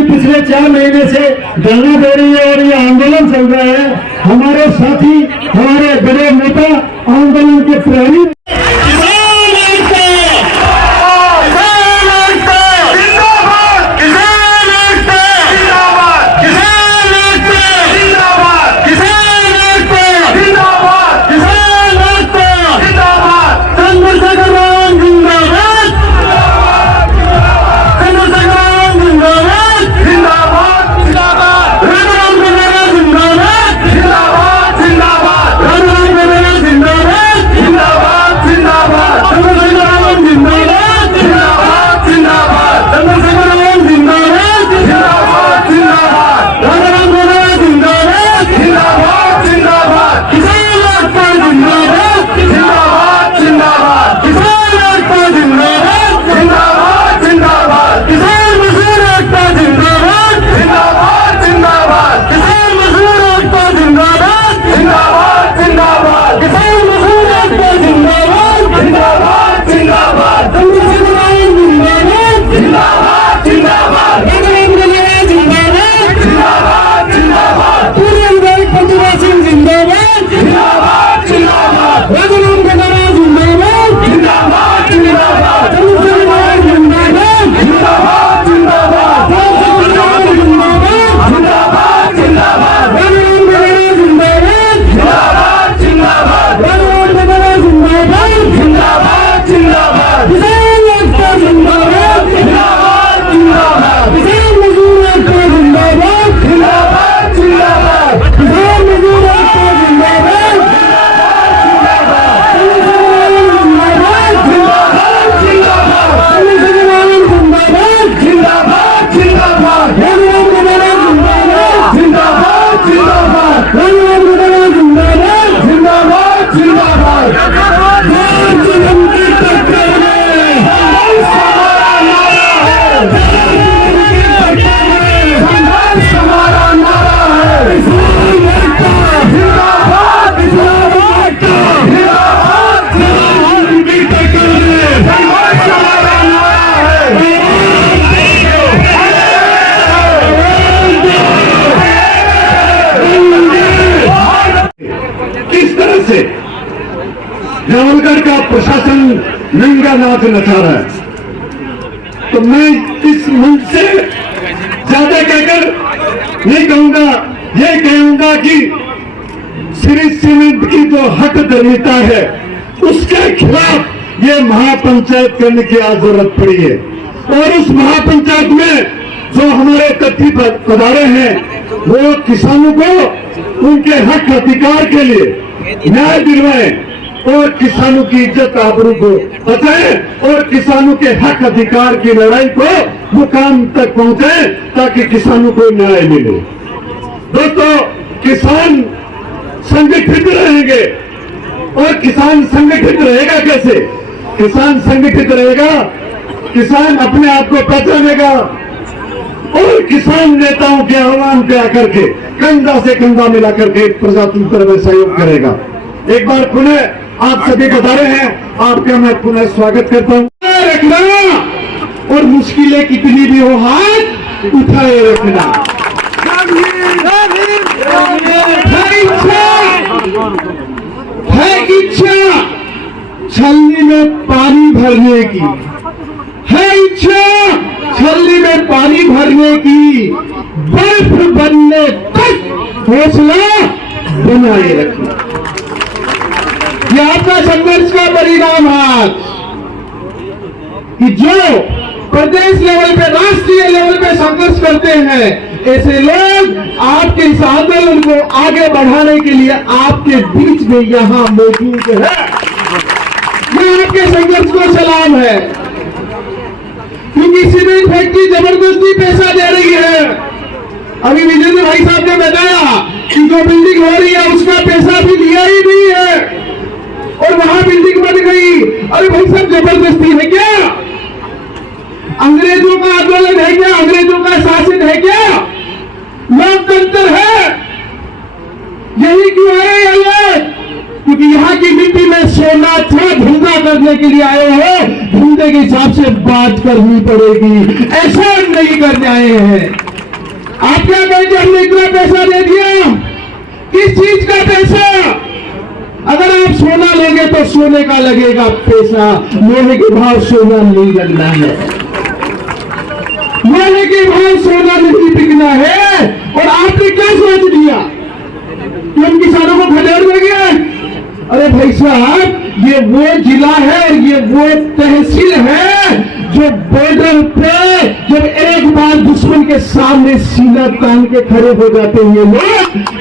भी पिछले 4 महीने से धरना दे रही है और ये आंदोलन चल रहा है। हमारे साथी, हमारे बड़े नेता आंदोलन के प्रहरी जमलगढ़ का प्रशासन नंगा नाच नचा रहा है। तो मैं इस मंच से ज्यादा कहकर नहीं कहूंगा, ये कहूंगा कि श्री सीमेंट की जो हक दरिता है उसके खिलाफ ये महापंचायत करने की आज जरूरत पड़ी है। और उस महापंचायत में जो हमारे तथ्य पधारे हैं वो किसानों को उनके हक अधिकार के लिए न्याय दिलवाएं और किसानों की इज्जत आबरू को बचाएं और किसानों के हक अधिकार की लड़ाई को मुकाम तक पहुंचाएं ताकि किसानों को न्याय मिले। दोस्तों, किसान संगठित रहेंगे और किसान संगठित रहेगा कैसे? किसान संगठित रहेगा, किसान अपने आप को पहचानेगा और किसान नेताओं के आह्वान पे आकर के कंधा से कंधा मिला करके प्रजातंत्र में सहयोग करेगा। एक बार पुनः आप सभी बता रहे हैं, आपका मैं पुनः स्वागत करता हूँ। रखना और मुश्किलें कितनी भी हो हाथ उठाए रखना। है इच्छा छलनी में पानी भरने की, है इच्छा छलनी में पानी भरने की, बर्फ बनने तक हौसला बनाए रखना। ये आपका संघर्ष का परिणाम है कि जो प्रदेश लेवल पे, राष्ट्रीय लेवल पे संघर्ष करते हैं, ऐसे लोग आपके इस आंदोलन को आगे बढ़ाने के लिए आपके बीच में यहां मौजूद है। ये आपके संघर्ष को सलाम है, क्योंकि सीमेंट फैक्ट्री जबरदस्ती पैसा दे रही है। अभी विजेंद्र भाई साहब ने बताया कि जो बिल्डिंग हो रही है उसका पैसा भी लिया ही नहीं है और वहां बिल्डिंग बन गई। अरे भाई साहब, जबरदस्ती है क्या? अंग्रेजों का आंदोलन है क्या? अंग्रेजों का शासन है क्या? लोकतंत्र है। यही क्यों आए ये लोग? क्योंकि यहाँ की मिट्टी में सोना था, धंधा करने के लिए आए हो, धंधे के हिसाब से बात करनी पड़ेगी, ऐसा नहीं करने आए हैं। आप क्या कहेंगे हमने इतना पैसा दे दिया? किस चीज का पैसा? अगर आप सोना लेंगे तो सोने का लगेगा पैसा, लोहे के भाव सोना नहीं लगना है, लोहे के भाव सोना नहीं बिकना है। और आपने क्या सोच दिया कि हम किसानों को खदेड़ देंगे? अरे भाई साहब, ये वो जिला है और ये वो तहसील है जो बॉर्डर पे जब एक बार दुश्मन के सामने सीना तान के खड़े हो जाते हैं लोग,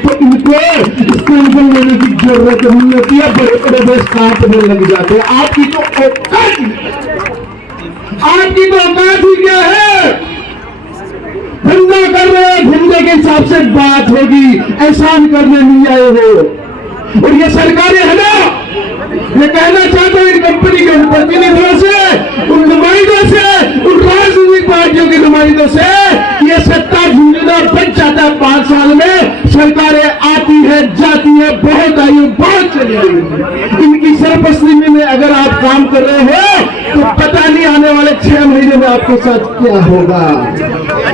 तो इनको स्टैंड लेने की जरूरत नहीं होती है, बड़े बड़े देश कांपने लग जाते हैं। आपकी तो औकात ही क्या है? धंधा कर रहे हैं, धंधे के हिसाब से बात होगी, एहसान करने नहीं आए हो। और ये सरकारें है ना, ये कहना चाहते हैं इन कंपनी के प्रतिनिधियों से, उन नुमाइंदों से, उन राजनीतिक पार्टियों के नुमाइंदों से, ये सत्ता झुंझुना बच जाता है 5 साल में। सरकारें आती है, जाती है, बहुत आई, बहुत चली गई। इनकी सरपस्ती में अगर आप काम कर रहे हो तो पता नहीं आने वाले 6 महीने में आपके साथ क्या होगा।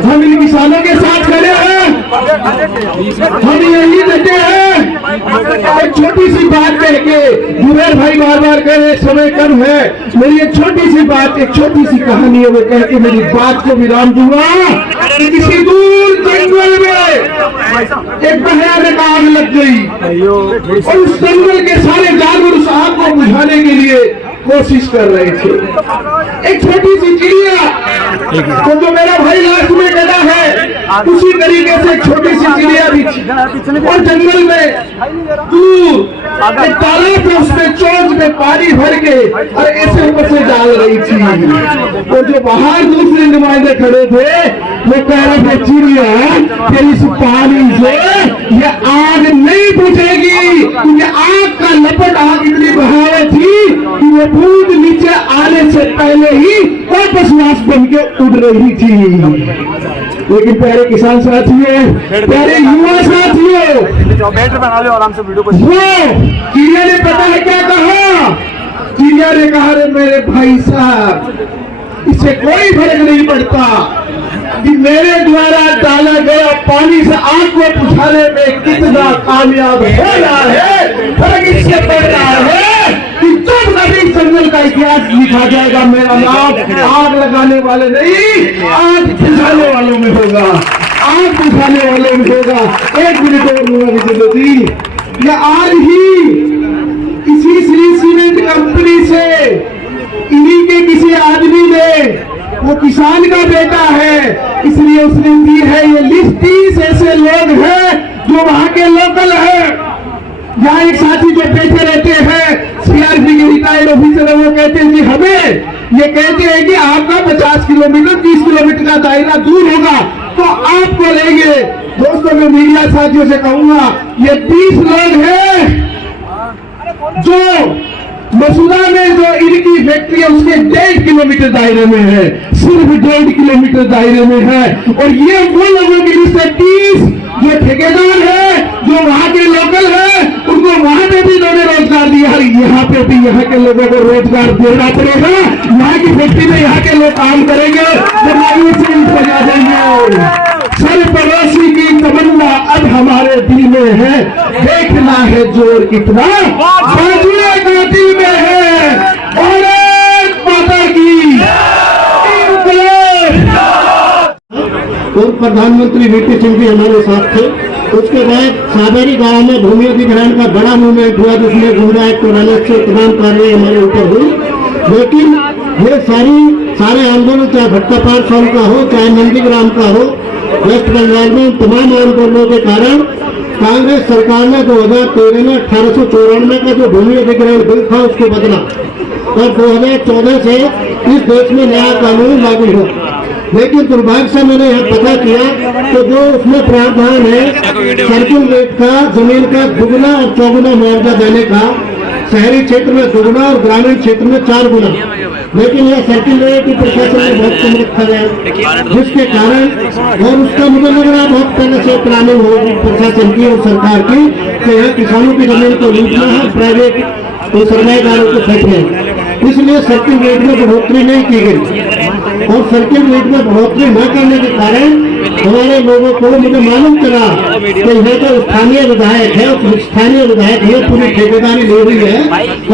हम इन किसानों के साथ खड़े हैं, हम यही देते हैं। एक छोटी सी बात कह के, जुबैर भाई बार बार कह रहे समय कम है, मेरी एक छोटी सी बात, एक छोटी सी कहानी है, वो कह के मेरी बात को विराम दूंगा। किसी दूर जंगल में एक भयानक आग लग गई और उस जंगल के सारे जानवर उस आग को बुझाने के लिए कोशिश कर रहे थे। एक छोटी सी चिड़िया, तो जो मेरा भाई लास्ट में कहता है, उसी तरीके से एक छोटी सी चिड़िया भी और जंगल में दूर एक तालाब है, उसमें चोंच में पानी भर के और ऐसे ऊपर से डाल रही थी। और जो बाहर दूसरे नुमाइंदे खड़े थे वो कह रहे थे, चिड़िया कि इस पानी से ये आग नहीं बुझेगी, क्योंकि आग का लपट आग इतनी बहाव थी कि वो बूंद नीचे आने से पहले ही वापस लाश बन के उड़ रही थी। लेकिन प्यारे किसान साथियों, प्यारे युवा साथियों, आराम से वीडियो चिड़िया ने पता है क्या कहा? चिड़िया ने कहा, रे मेरे भाई साहब, इससे कोई फर्क नहीं पड़ता कि मेरे द्वारा डाला गया पानी से आग को बुझाने में कितना कामयाब हो रहा है। फर्क इससे पड़ रहा है कि जब कभी जंगल का इतिहास लिखा जाएगा, मेरा नाम आग लगाने वाले नहीं, आग बुझाने वालों में होगा, आग बुझाने वालों में होगा। 1 मिनट और मुझे या आज ही इसी श्री सीमेंट कंपनी से इन्हीं के किसी आदमी ने, वो किसान का बेटा है इसलिए उसने दी है ये लिस्ट। 30 ऐसे लोग हैं जो वहां के लोकल है। यहाँ एक साथी जो बैठे रहते हैं, सीआरपी के रिटायर्ड ऑफिसर है, वो कहते हैं जी हमें ये कहते हैं कि आपका 50 किलोमीटर 30 किलोमीटर का दायरा दूर होगा तो आपको लेंगे। दोस्तों, मैं मीडिया साथियों से कहूंगा, ये 30 लोग हैं जो मसूदा में जो इनकी फैक्ट्री है उसके 1.5 किलोमीटर दायरे में है, सिर्फ 1.5 किलोमीटर दायरे में है। और ये वो लोगों की लिस्ट है 30 जो ठेकेदार है, जो वहां के लोकल है, उनको वहां पे भी इन्होंने रोजगार दिया। यहाँ पे भी यहाँ के लोगों को रोजगार देना पड़ेगा। यहाँ की फैक्ट्री में यहाँ के लोग काम करेंगे तो मायूसी बजा देंगे। सरपरोशी की तमन्ना अब हमारे दिल में है, देखना है जोर कितना बाजुए का दिल में है। भारत माता की। और प्रधानमंत्री वीपी सिंह भी हमारे साथ थे। उसके बाद साबेरी गांव में भूमि अधिग्रहण का बड़ा मूवमेंट हुआ, जिसमें गुंडा एक्ट और अलग से तमाम कार्रवाई हमारे ऊपर हुई। लेकिन ये सारे आंदोलन, चाहे भट्टापार फॉर्म का हो, चाहे नंदीग्राम का हो, वेस्ट बंगाल में तमाम आंदोलनों के कारण कांग्रेस सरकार ने 2013 में 1894 का जो भूमि अधिग्रहण बिल था उसको बदला और 2014 से इस देश में नया कानून लागू हुआ। लेकिन दुर्भाग्य से मैंने यहाँ पता किया तो जो उसमें प्रावधान है सर्किल रेट का, जमीन का दुगुना और चौगुना मुआवजा देने का, शहरी क्षेत्र में दुगुना और ग्रामीण क्षेत्र में 4 गुना। लेकिन यह सर्किल रेट प्रशासन ने बहुत कम रखा गया, जिसके कारण और उसका मुझे लग रहा बहुत पहले से प्लानिंग होगी प्रशासन की और सरकार की कि यहाँ किसानों की जमीन को लूटना है, प्राइवेट तो सरमाएदारों को फेंकना। इसलिए सर्किल रेट में बढ़ोतरी नहीं की गई और सर्किल रेट में बढ़ोतरी न करने के कारण हमारे लोगों को मुझे मालूम चला कि यहाँ जो स्थानीय विधायक है उस स्थानीय विधायक ने पूरी ठेकेदारी ले रही है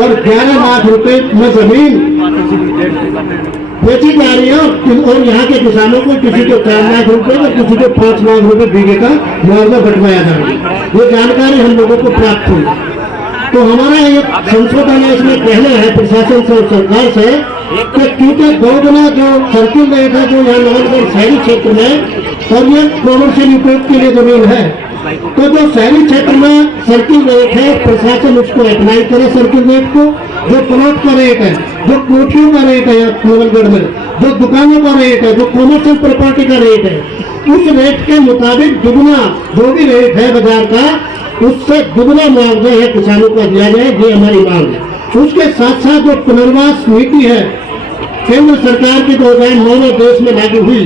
और 11 लाख रुपए में जमीन बेची जा रही है और यहाँ के किसानों को किसी को 4 लाख रुपए और किसी को 5 लाख रुपए बीघे का मुआवजा बंटवाया जा रहा है। ये जानकारी हम लोगों को प्राप्त हुई। तो हमारा एक संशोधन इसमें कहना है प्रशासन से और सरकार से कि क्योंकि 2 गुना जो सर्किल रेट है जो यहाँ नवलगढ़ शहरी क्षेत्र में और ये कॉमर्शियल उपयोग के लिए जमीन है, तो जो शहरी क्षेत्र में सर्किल रेट है प्रशासन उसको अप्लाई करे। सर्किल रेट को जो प्लॉट का रेट है, जो कोठियों का रेट है नवलगढ़ में, जो दुकानों का रेट है, जो कॉमर्शियल प्रॉपर्टी का रेट है, उस रेट के मुताबिक दुगुना जो भी रेट है बाजार का उससे दुगुना मुआवजा है किसानों को दिया जाए, ये हमारी मांग है। उसके साथ साथ जो पुनर्वास नीति है केंद्र सरकार की 2009 में देश में लागू हुई,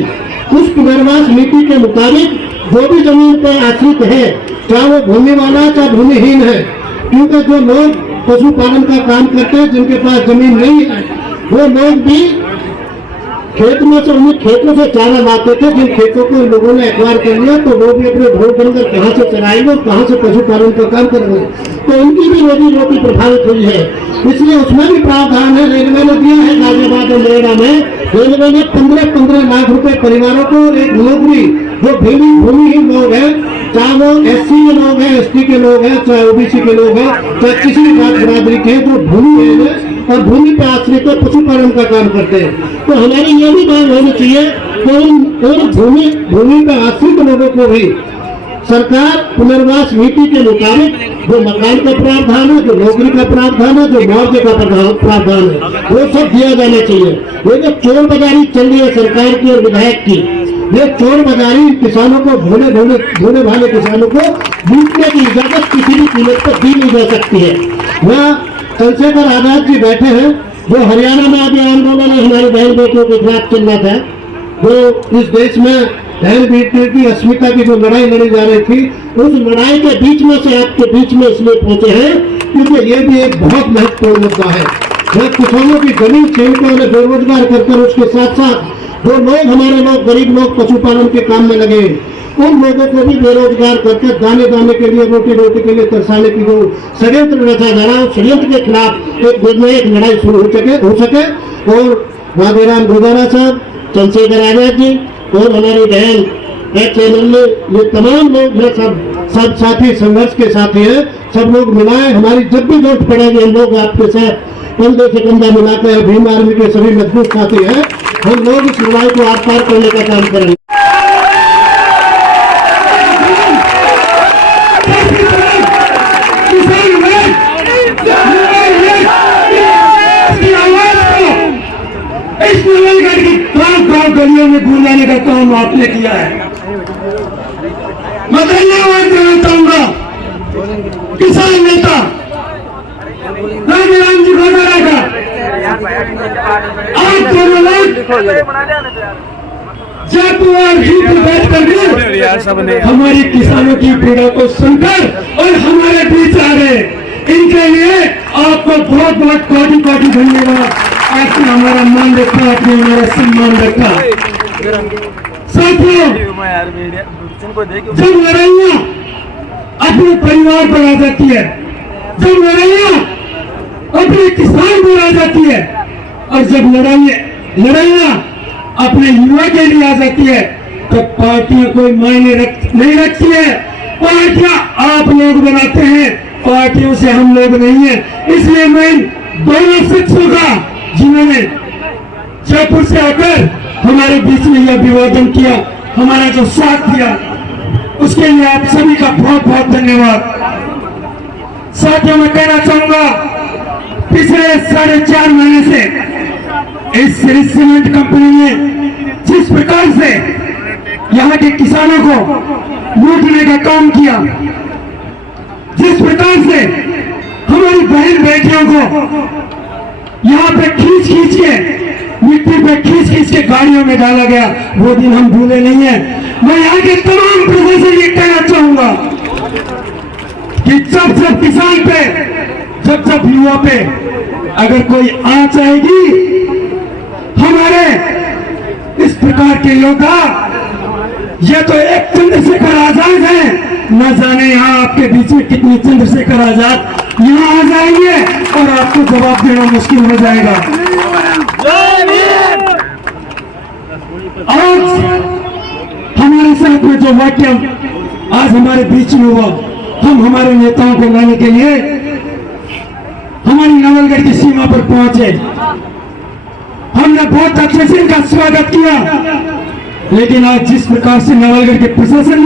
उस पुनर्वास नीति के मुताबिक जो भी जमीन पर आश्रित है, चाहे वो भूमि वाला चाहे भूमिहीन है, क्योंकि जो लोग पशुपालन का काम करते हैं जिनके पास जमीन नहीं है वो लोग भी खेत में से उन्हीं खेतों से चारा लाते थे। जिन खेतों को लोगों ने एक्वायर कर लिया तो वो भी अपने भोग बनकर कहाँ से चराएंगे और कहाँ से पशुपालन का काम करेंगे, तो उनकी भी रोजी रोटी प्रभावित हुई है। इसलिए उसमें भी प्रावधान है, रेलवे ने दिया है गाजियाबाद और नोएडा में रेलवे ने 15-15 लाख रुपए परिवारों को एक नौकरी, जो भूमिहीन लोग हैं, चाहे वो SC के लोग हैं, ST के लोग हैं, चाहे OBC के लोग हैं, चाहे किसी भी जात बिरादरी के जो भूमिहीन है और भूमि पर आश्रित पशुपालन का काम करते हैं, तो हमारी ये भी मांग होनी चाहिए कि भूमि पर आश्रित लोगों को भी सरकार पुनर्वास नीति के मुताबिक जो मकान का प्रावधान है, जो नौकरी का प्रावधान है, जो मुआवजे का प्रावधान है, वो सब दिया जाना चाहिए। ये जो चोर बाजारी चल रही है सरकार की और विधायक की, ये चोर बाजारी किसानों को भोले भाले किसानों को लूटने की इजाजत किसी भी कीमत पर दी नहीं जा सकती है। वहाँ चंद्रशेखर आजाद जी बैठे हैं, जो हरियाणा में अभी आंदोलन हमारी बहन बेटियों के खिलाफ चल रहा था, जो इस देश में बहन बेटियों की अस्मिता की जो लड़ाई लड़ी जा रही थी, उस लड़ाई के बीच में से आपके बीच में इसलिए पहुंचे हैं क्योंकि ये भी एक बहुत महत्वपूर्ण मुद्दा है। जब किसानों की जमीन छीन को उन्हें बेरोजगार करकर उसके साथ साथ जो लोग हमारे लोग गरीब लोग पशुपालन के काम में लगे उन लोगों को भी बेरोजगार करके दाने दाने के लिए रोटी के लिए तरसाने की जो षड्यंत्र रचा जा रहा है, उस षड्यंत्र के खिलाफ एक लड़ाई शुरू हो सके और राधेराम गुजारा साहब, चंद्रशेखर आजाद जी और हमारी बहन एक चैनल में ये तमाम लोग हैं, सब साथी संघर्ष के साथी हैं, सब लोग मिलाए। हमारी जब भी जरूरत पड़ेगी हम लोग आपके साथ कंधे से कंधा मिलाकर भीम आर्मी के सभी मजबूत साथी हैं, हम लोग इस लड़ाई को आर पार करने का काम करेंगे। इस नवलगढ़ की गांव गलियों में गूंजाने का काम आपने किया है। मैं धन्यवाद देना चाहूंगा किसान नेता राधेराम जी घोटाला का। आप दोनों लोग जयपुर और पर बैठ करके हमारी किसानों की पीड़ा को सुनकर और हमारे बीच आ रहे, इनके लिए आपको बहुत बहुत कोटि धन्यवाद। आपने हमारा मान रखा, आपने हमारा सम्मान रखा। साथियों, जब लड़ाइयाँ अपने परिवार पर आ जाती है, जब लड़ाइयाँ अपने किसान पर आ जाती है और जब लड़ाइयाँ अपने युवा के लिए आ जाती है तो पार्टियां कोई मायने नहीं रखती है। पार्टियां आप लोग बनाते हैं, पार्टियों से हम लोग नहीं है। इसलिए मैं दोनों शख्सों का जिन्होंने जयपुर से आकर हमारे बीच में यह अभिवादन किया, हमारा जो साथ दिया, उसके लिए आप सभी का बहुत बहुत धन्यवाद। साथियों, मैं कहना चाहूंगा पिछले 4.5 महीने से इस सीमेंट कंपनी ने जिस प्रकार से यहाँ के किसानों को लूटने का काम किया, जिस प्रकार से हमारी बहन बेटियों को यहाँ पे खींच के मिट्टी पे खींच के गाड़ियों में डाला गया, वो दिन हम भूले नहीं है। मैं यहाँ के तमाम लोगों से ये कहना चाहूंगा कि जब किसान पे, जब युवा पे अगर कोई आंच आएगी, हमारे इस प्रकार के योद्धा ये तो एक चंद्रशेखर आजाद है, न जाने यहाँ आपके बीच में कितने चंद्रशेखर आजाद यहाँ आ जाएंगे और आपको जवाब देना मुश्किल हो जाएगा। आज हमारे साथ में जो वाक्य आज हमारे बीच में हुआ, हम हमारे नेताओं को लाने के लिए हमारी नवलगढ़ की सीमा पर पहुंचे। हमने बहुत अच्छे से इनका स्वागत किया, लेकिन आज जिस प्रकार से नवलगढ़ के प्रशासन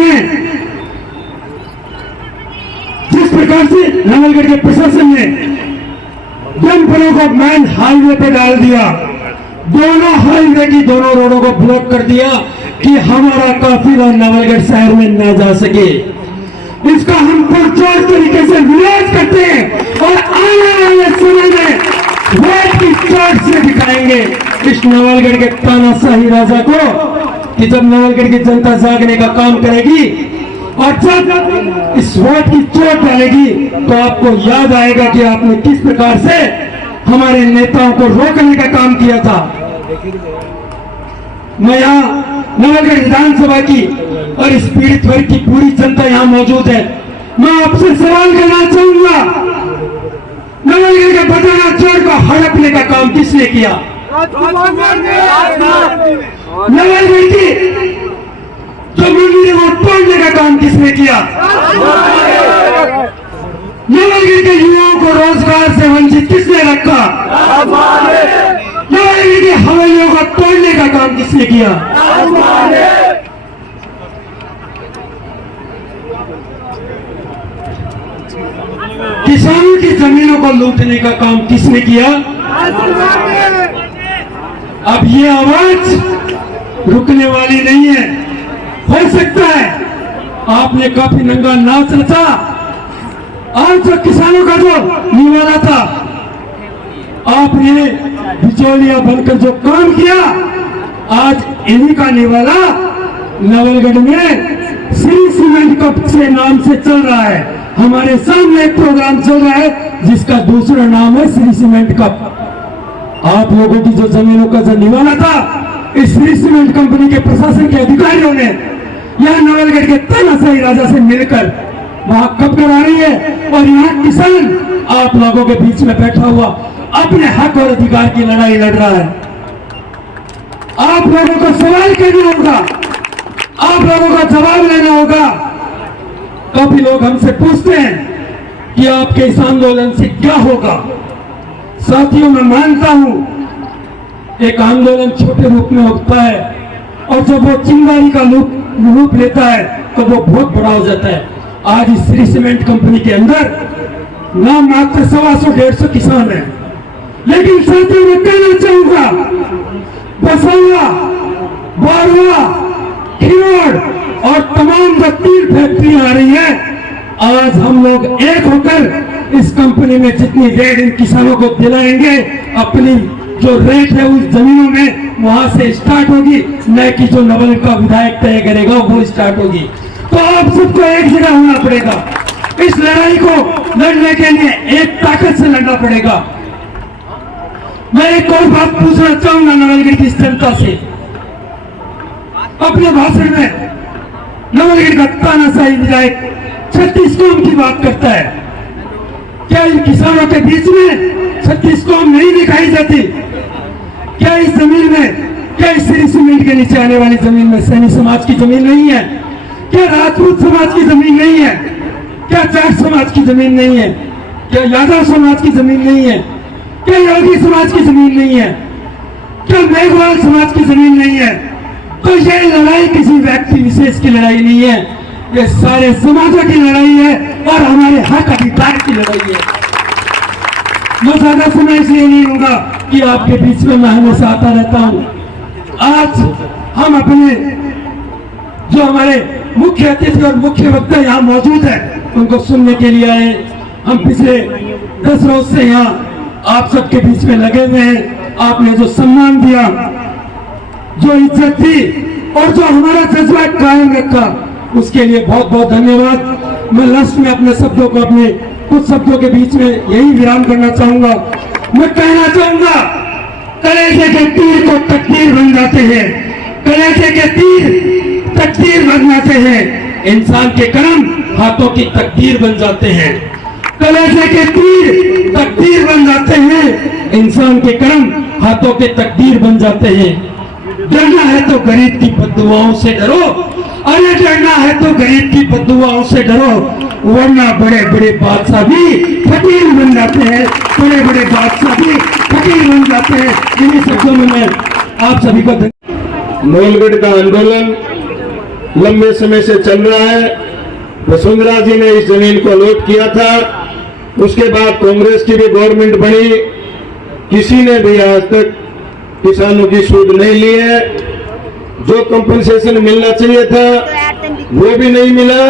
ने डंपरों को मैन हाईवे पे डाल दिया, दोनों हाईवे की दोनों रोडों को ब्लॉक कर दिया कि हमारा काफिला नवलगढ़ शहर में न जा सके। इसका हम पुरजोर तरीके से विरोध करते हैं और आने वाले समय में वोट की चोट से दिखाएंगे इस नवलगढ़ के तानाशाही राजा को कि जब नवलगढ़ की जनता जागने का काम करेगी और जब इस वोट की चोट डालेगी तो आपको याद आएगा कि आपने किस प्रकार से हमारे नेताओं को रोकने का काम किया था। मैं यहाँ नवलगढ़ विधानसभा की और इस पीड़ित वर्ग की पूरी जनता यहाँ मौजूद है। मैं आपसे सवाल करना चाहूंगा, नवलगढ़ के बटाना चोर को हड़पने का काम किसने किया? नवलगढ़ की जो मंदिर को तोड़ने का काम किसने किया? नवलगढ़ के युवाओं को रोजगार से वंचित किसने रखा? नवलगढ़ की हवेलियों को तोड़ने का काम किसने किया? किसानों की जमीनों को लूटने का काम किसने किया? अब ये आवाज रुकने वाली नहीं है। हो सकता है आपने काफी नंगा नाच रचा, आज जो किसानों का जो निवाला था, आपने बिचौलिया बनकर जो काम किया, आज इन्हीं का निवाला नवलगढ़ में श्री सीमेंट कप से नाम से चल रहा है। हमारे सामने एक प्रोग्राम चल रहा है जिसका दूसरा नाम है श्री सीमेंट कप। आप लोगों की जो जमीनों का जो निवाला था, इस श्री सीमेंट कंपनी के प्रशासन के अधिकारियों ने यहाँ नवलगढ़ के तानाशाही राजा से मिलकर वहां कब करा रही है और यहाँ किसान आप लोगों के बीच में बैठा हुआ अपने हक और अधिकार की लड़ाई लड़ रहा है। आप लोगों को सवाल करना होगा, आप लोगों का जवाब लेना होगा। काफी लोग हमसे पूछते हैं कि आपके इस आंदोलन से क्या होगा। साथियों, मैं मानता हूं एक आंदोलन छोटे रूप में होता है और जब वो चिंगारी का रूप लेता है तो वो बहुत बड़ा हो जाता है। आज इस श्री सीमेंट कंपनी के अंदर नाम मात्र 125-150 किसान हैं, लेकिन साथियों मैं कहना चाहूंगा, बसौआ, बारवा, खिरोड़ और तमाम जो 3 फैक्ट्रियां आ रही है, आज हम लोग एक होकर इस कंपनी में जितनी रेट इन किसानों को दिलाएंगे, अपनी जो रेट है उस जमीनों में वहां से स्टार्ट होगी, न कि जो नवलगढ़ का विधायक तय करेगा वो स्टार्ट होगी। तो आप सबको एक जगह होना पड़ेगा, इस लड़ाई को लड़ने के लिए एक ताकत से लड़ना पड़ेगा। मैं एक और बात पूछना चाहूंगा नवलगढ़ की जनता से। अपने भाषण में नवलगढ़ का तानाशाही विधायक 36 कौम की बात करता है। क्या इन किसानों के बीच में 36 कौम नहीं दिखाई जाती? क्या इस जमीन में, क्या इस श्री सीमेंट के नीचे आने वाली जमीन में सैनी समाज की जमीन नहीं है? क्या राजपूत समाज की जमीन नहीं है? क्या जाट समाज की जमीन नहीं है? क्या यादव समाज की जमीन नहीं है? क्या योगी समाज की जमीन नहीं है? क्या मेघवाल समाज की जमीन नहीं है? तो ये लड़ाई किसी व्यक्ति विशेष की लड़ाई नहीं है, ये सारे समाजों की लड़ाई है और हमारे हक अधिकार की लड़ाई है। मैं ज्यादा समय इसलिए नहीं लूंगा कि आपके बीच में मैं हमेशा आता रहता हूं। आज हम अपने जो हमारे मुख्य अतिथि और मुख्य वक्ता यहाँ मौजूद है उनको सुनने के लिए आए। हम पिछले 10 रोज से यहाँ आप सबके बीच में लगे हुए हैं। आपने जो सम्मान दिया, जो इज्जत दी और जो हमारा जज्बा कायम रखा, उसके लिए बहुत बहुत धन्यवाद। मैं लास्ट में अपने शब्दों को, अपने कुछ शब्दों के बीच में यही विराम करना चाहूंगा। मैं कहना चाहूंगा, कलेजे के तीर को तकदीर बन जाते हैं, कलेजे के तीर तकदीर बन जाते हैं, इंसान के कर्म हाथों की तकदीर बन जाते हैं, कलेजे के तीर तकदीर बन जाते हैं, इंसान के कर्म हाथों के तकदीर बन जाते हैं। डरना है तो गरीब की बद्दुआओं से डरो, अरे डरना है तो गरीब की बद्दुआओं से डरो, वरना बड़े बड़े बादशाह भी फकीर बन जाते हैं, बड़े बड़े बादशाह भी फकीर बन जाते हैं। इन्हीं शब्दों में मैं आप सभी को नौलगढ़ का आंदोलन लंबे समय से चल रहा है। वसुंधरा जी ने इस जमीन को अलॉट किया था, उसके बाद कांग्रेस की भी गवर्नमेंट बनी, किसी ने भी आज तक किसानों की सूद नहीं ली है। जो कंपनसेशन मिलना चाहिए था वो भी नहीं मिला।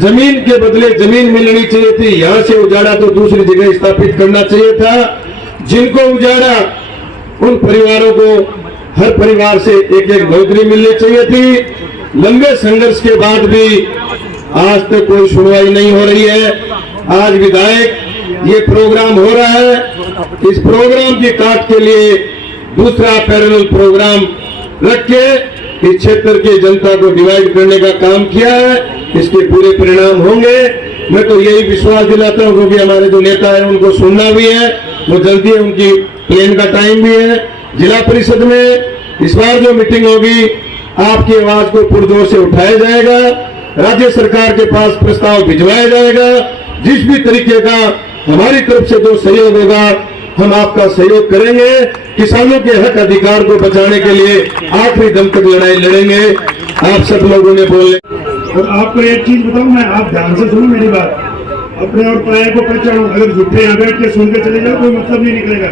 जमीन के बदले जमीन मिलनी चाहिए थी, यहां से उजाड़ा तो दूसरी जगह स्थापित करना चाहिए था। जिनको उजाड़ा उन परिवारों को हर परिवार से एक एक नौकरी मिलनी चाहिए थी। लंबे संघर्ष के बाद भी आज तक कोई सुनवाई नहीं हो रही है। आज विधायक ये प्रोग्राम हो रहा है, इस प्रोग्राम की काट के लिए दूसरा पैरेलल प्रोग्राम रख के इस क्षेत्र की जनता को डिवाइड करने का काम किया है। इसके पूरे परिणाम होंगे। मैं तो यही विश्वास दिलाता हूं, क्योंकि हमारे जो नेता है उनको सुनना भी है, वो जल्दी है, उनकी प्लेन का टाइम भी है। जिला परिषद में इस बार जो मीटिंग होगी आपकी आवाज को पुरजोर से उठाया जाएगा, राज्य सरकार के पास प्रस्ताव भिजवाया जाएगा। जिस भी तरीके का हमारी तरफ से जो सहयोग होगा हम आपका सहयोग करेंगे। किसानों के हक अधिकार को बचाने के लिए आखिरी दम तक लड़ाई लड़ेंगे। आप सब लोगों ने बोले। और आपको एक चीज बताऊं मैं, आप ध्यान से सुनो मेरी बात, अपने और पराये को पहचानो। अगर झूठे यहाँ बैठ के सुन के चले जाओ कोई मतलब नहीं निकलेगा।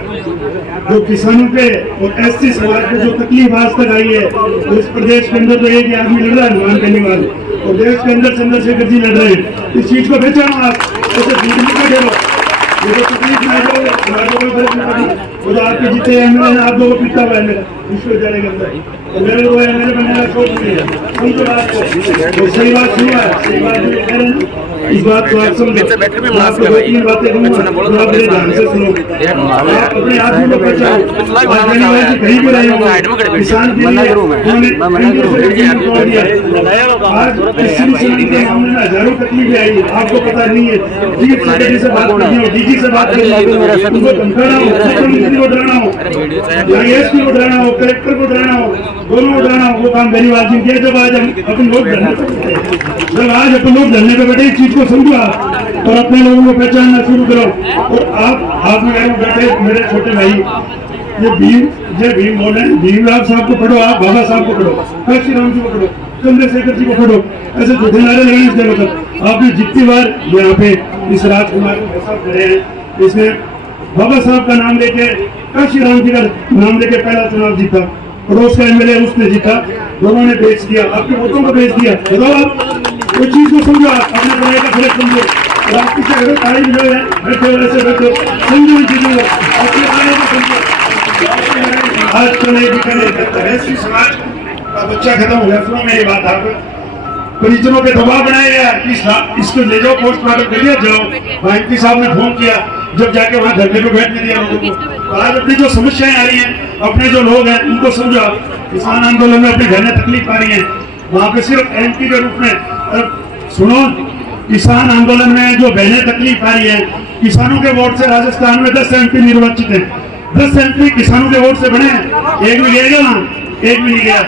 जो किसानों पे और एससी समाज पे जो तकलीफ आज तक आई है, तो इस प्रदेश के अंदर तो एक ही आदमी लड़ रहा है, हनुमान बेनीवाल, और देश के अंदर चंद्रशेखर जी लड़ रहे हैं। इस चीज को पहचानो आप, ऐसे झूठ नहीं बैठे रहो। ये जो तकलीफ में जो वो तो आपके जीते एमएलए ने आप दो को पीता हुआ है मेरा विश्वविद्यालय के अंदर, तो मेरे को एमएलए बनने का शौक नहीं है। समझो बात को, तो सही बात सुना है, सही बात जो कह रहे हैं इस बात को आप समझो। आपको दो तीन बातें कहूँगा, आप बड़े ध्यान से सुनो। आप अपने आदमी को पहचानो, कहीं भी रहे हो किसान के लिए आज किसी के मामले में हजारों तकलीफें आई, आपको पता नहीं है। चीफ सेक्रेटरी से बात करनी हो, डीजी से बात करनी हो, उनको धमकाना हो, मुख्यमंत्री को डराना हो, एसपी को डराना हो, कलेक्टर को डराना हो, दोनों को डराना हो, वो काम बेनीवाल जी किया। जब आज अपन लोग धरने पे बैठे, जब आज अपन लोग धरने पे बैठे, इस चीज को समझो आप और अपने लोगों को पहचानना शुरू करो। और आप में बैठे मेरे छोटे भाई, ये भीम बोले, भीमराव साहब को पढ़ो, आप बाबा साहब को पढ़ो, काशी राम जी को पढ़ो, चंद्रशेखर जी को पढ़ो, ऐसे झूठे नारे लगाने इसके मतलब। आपने जितनी बार यहाँ पे इस राजकुमार को साहब खड़े हैं, इसने बाबा साहब का नाम लेके, काशी राम जी का नाम लेके पहला चुनाव जीता, पड़ोस का एमएलए उसने जीता, दोनों ने बेच दिया, आपके वोटों को बेच दिया। बताओ आप उस चीज को समझो, आप अपने पढ़ाई का फर्क समझो। और आप पीछे अगर तारीफ जो है बैठे हो, ऐसे बैठो, समझो इन चीजों को, अपने पढ़ाई को समझो। आज तो नहीं दिखाने करता है, इसी समाज का बच्चा खत्म हो गया। सुनो मेरी बात, आप परिजनों पे दबाव बनाया गया, इसको ले जाओ पोस्टमार्टम कर लिया जाओ। एमपी साहब ने फोन किया, जब जाके वहां धरने पे बैठने दिया लोगों को। आज अपनी जो समस्याएं आ रही हैं, अपने जो लोग हैं उनको समझो। किसान आंदोलन में अपने घर में तकलीफ आ रही है, वहां पे सिर्फ एमपी के रूप में सुनो, किसान आंदोलन में जो बहनें तकलीफ आ रही है, किसानों के वोट से राजस्थान में 10 एमपी निर्वाचित है, 10 एमपी किसानों के वोट से बने हैं। एक भी गएगा वहां, एक भी नहीं गया।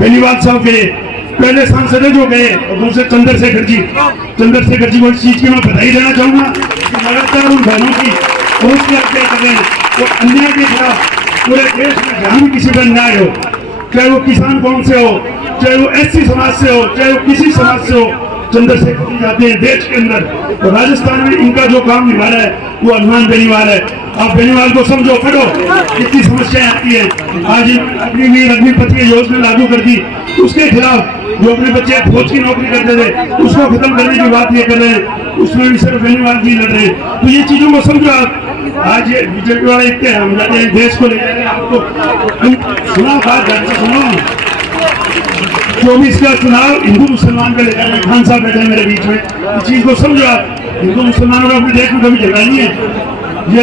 बेनीवाल साहब गए, पहले सांसद जो गए, और दूसरे चंद्रशेखर जी को इस चीज की मैं बधाई देना चाहूंगा कि लगातार उन बहनों की उसकी हत्या कर रहे हैं। तो अन्याय के खिलाफ पूरे देश में जहां भी किसी पर अन्याय हो, चाहे वो किसान कौन से हो, चाहे वो एससी समाज से हो, चाहे वो किसी समाज से हो, चंद्रशेखर जी जाते हैं देश के अंदर। तो राजस्थान में इनका जो काम निभा रहा है वो हनुमान बेनीवाल है। आप बेनीवाल को समझो, पढ़ो, कितनी समस्याएं आती है। आज अग्निवीर अग्निपथ योजना लागू कर दी, उसके खिलाफ जो अपने बच्चे फौज की नौकरी करते थे उसको खत्म करने की बात ये कर रहे हैं, उसमें भी सिर्फ बेनीवाल जी लड़ रहे हैं। तो ये चीजों को समझो आप। आज ये बीजेपी वाले इतने हम जाते हैं, देश को ले जा रहे हैं। आपको सुना बात, ध्यान से सुनो। 24 का चुनाव हिंदू मुसलमान का ले जा रहे हैं, खान साहब बैठे हैं मेरे बीच में। इस चीज को समझो आप। हिंदू मुसलमानों का अपने देश में कभी झगड़ा नहीं है, ये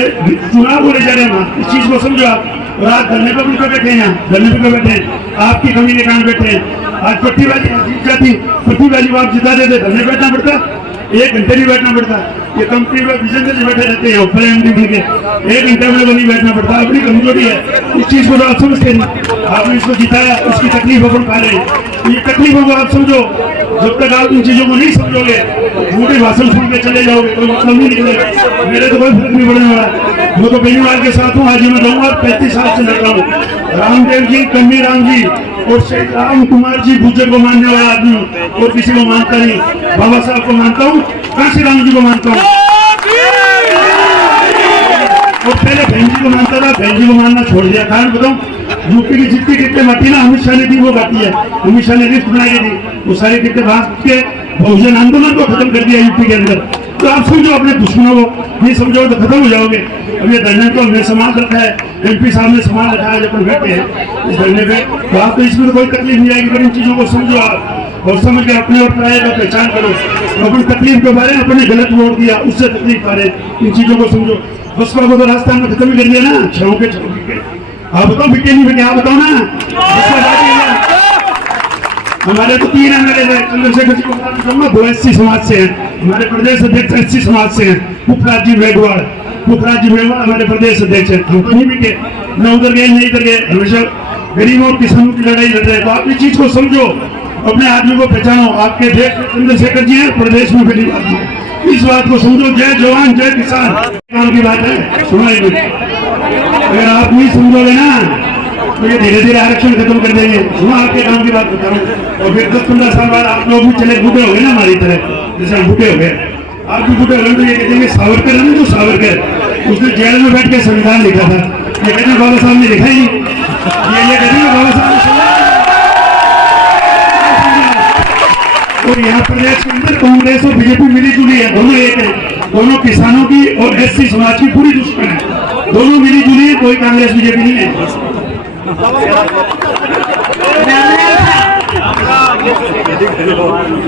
चुनाव को ले जा रहे हैं वहां। इस चीज को समझो आप। और आज धरने पर भी बैठे हैं, यहाँ धरने पर बैठे हैं, आपकी कमी के कारण बैठे हैं। आज पट्टीबाजी जीत जाती, पट्टीबाजी को आप जिता देते, धरने बैठना पड़ता, 1 घंटे नहीं बैठना पड़ता। ये कंपनी में विजन से बैठे रहते हैं ऊपर एमडी के, 1 घंटे में नहीं बैठना पड़ता। अपनी कमजोरी है, इस चीज को तो आप समझते नहीं। आपने इसको जिताया, उसकी तकलीफों को उठा रहे हैं। ये तकलीफों को आप समझो, जब तक आप इन चीजों को नहीं समझोगे, झूठे भाषण सुन के चले जाओगे, कोई मतलब नहीं निकलेगा। मेरे तो कोई फर्क नहीं पड़ने वाला, मैं तो बेनीवाल के साथ हूँ। आज मैं रहूंगा, 35 साल से लड़ रहा हूँ। रामदेव जी, कन्नी राम जी और श्री राम कुमार जी गुर्जर को मानने वाला आदमी हूँ, और किसी को मानता नहीं। बाबा साहब को मानता हूँ, काशी राम जी को मानता हूँ, और पहले बहन जी को मानता था, बहन जी को मानना छोड़ दिया। कारण बताऊं, यूपी की जितनी टिकटें बांटी ना अमित शाह ने दी, वो बांटी है। अमित शाह ने लिस्ट बनाई थी, वो सारी टिकटें बांट के बहुजन आंदोलन को खत्म कर दिया यूपी के अंदर। तो आप समझो अपने दुश्मनों को, नहीं समझोगे तो खत्म हो जाओगे। अब ये धरने को हमने संभाल रखा है, एमपी साहब ने संभाल रखा है, जब बैठे हैं इस धरने पे, तो आपको इसमें तो कोई तकलीफ नहीं आएगी। पर इन चीजों को समझो आप, और समझ के अपने और पराये का पहचान करो। अपनी तकलीफ के बारे में अपने गलत वोट दिया, उससे तकलीफ आ रहे, इन चीजों को समझो। बसपा को तो राजस्थान में खत्म कर दिया ना, छौके के। आप बताओ बिके नहीं बिके, आप बताओ ना। हमारे तो 3 एमएलए थे, चंद्रशेखर जी को वो एससी समाज से हैं, हमारे प्रदेश अध्यक्ष एससी समाज से हैं, पुखराज जी मेघवाल हमारे प्रदेश अध्यक्ष हैं। हम तो नहीं बिके, न उधर गए नहीं इधर गए, हमेशा गरीबों और किसानों की लड़ाई लड़ रहे। तो आप इस चीज को समझो, अपने आदमी को पहचानो। आपके देश में चंद्रशेखर जी हैं, प्रदेश में बेनीवाल जी हैं, इस बात को समझो। जय जवान जय किसान काम की बात है, सुनाई दे। अगर आप नहीं समझोगे ना, तो ये धीरे धीरे आरक्षण खत्म कर देंगे। सुनो आपके काम की बात बता रहा हूँ। और फिर 10-15 साल बाद आप लोग भी चले बूढ़े हो गए ना, हमारी तरह, जैसे हम बूढ़े हो गए, आप भी बूढ़े हो गए, तो ये कहेंगे सावरकर है ना, जो सावरकर उसने जेल में बैठ के संविधान लिखा था, ये कहते हैं बाबा साहब ने लिखा ही, ये कहते हैं बाबा साहब ने। और यहाँ प्रदेश के अंदर कांग्रेस और बीजेपी मिली जुली है, दोनों एक है, दोनों किसानों की और एससी समाज की पूरी दुश्मन है, दोनों मिली जुली है, कोई कांग्रेस बीजेपी नहीं है।